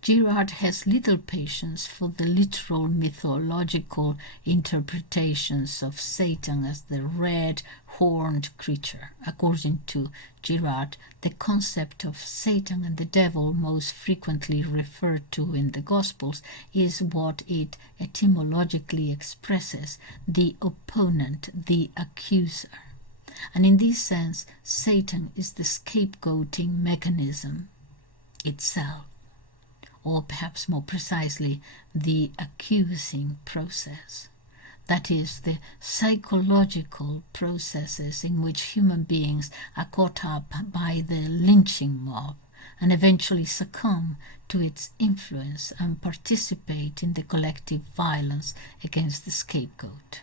Girard has little patience for the literal mythological interpretations of Satan as the red horned creature. According to Girard, the concept of Satan and the devil most frequently referred to in the Gospels is what it etymologically expresses: the opponent, the accuser. And in this sense, Satan is the scapegoating mechanism itself, or perhaps more precisely, the accusing process. That is, the psychological processes in which human beings are caught up by the lynching mob and eventually succumb to its influence and participate in the collective violence against the scapegoat.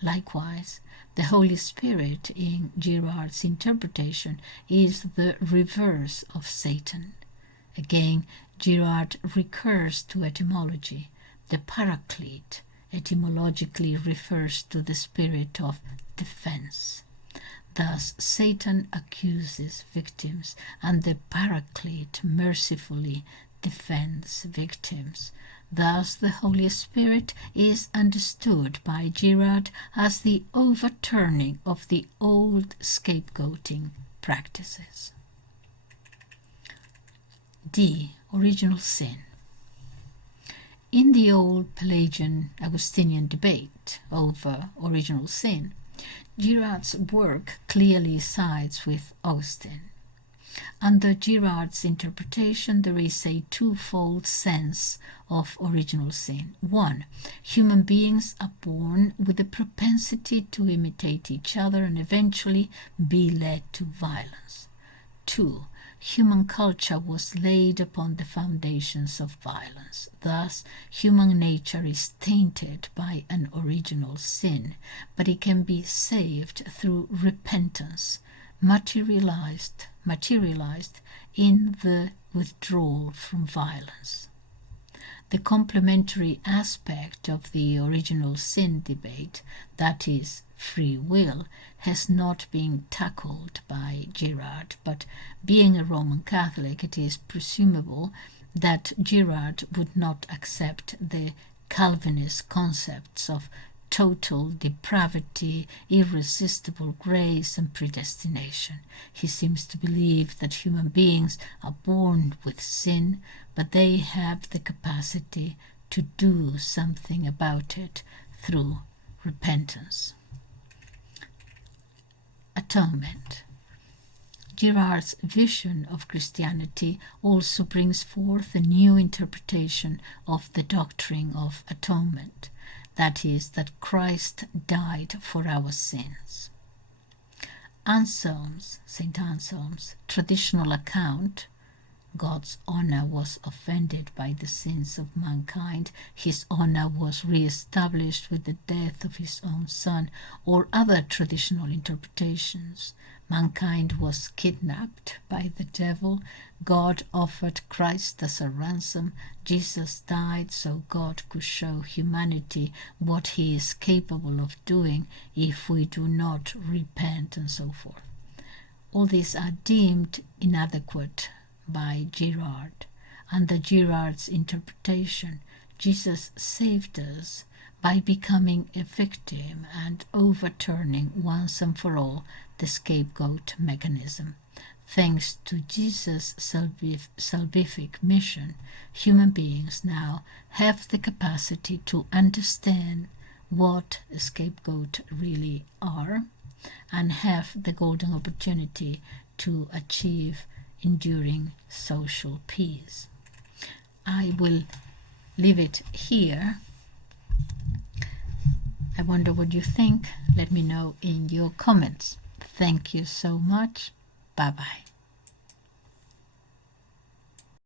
Likewise, the Holy Spirit in Girard's interpretation is the reverse of Satan. Again, Girard recurs to etymology. The Paraclete etymologically refers to the spirit of defense. Thus, Satan accuses victims, and the Paraclete mercifully defends victims. Thus, the Holy Spirit is understood by Girard as the overturning of the old scapegoating practices. D. Original sin. In the old Pelagian Augustinian debate over original sin, Girard's work clearly sides with Augustine. Under Girard's interpretation, there is a twofold sense of original sin. 1. Human beings are born with a propensity to imitate each other and eventually be led to violence. 2. Human culture was laid upon the foundations of violence. Thus, human nature is tainted by an original sin, but it can be saved through repentance, materialized in the withdrawal from violence. The complementary aspect of the original sin debate, that is, free will, has not been tackled by Girard, but being a Roman Catholic, it is presumable that Girard would not accept the Calvinist concepts of total depravity, irresistible grace, and predestination. He seems to believe that human beings are born with sin, but they have the capacity to do something about it through repentance. Atonement. Girard's vision of Christianity also brings forth a new interpretation of the doctrine of atonement, that is, that Christ died for our sins. St. Anselm's traditional account God's honor was offended by the sins of mankind. His honor was re-established with the death of his own son, or other traditional interpretations. Mankind was kidnapped by the devil. God offered Christ as a ransom. Jesus died so God could show humanity what he is capable of doing if we do not repent, and so forth. All these are deemed inadequate by Girard. Under Girard's interpretation, Jesus saved us by becoming a victim and overturning once and for all the scapegoat mechanism. Thanks to Jesus' salvific mission, human beings now have the capacity to understand what a scapegoat really are, and have the golden opportunity to achieve enduring social peace. I will leave it here. I wonder what you think. Let me know in your comments. Thank you so much. Bye-bye.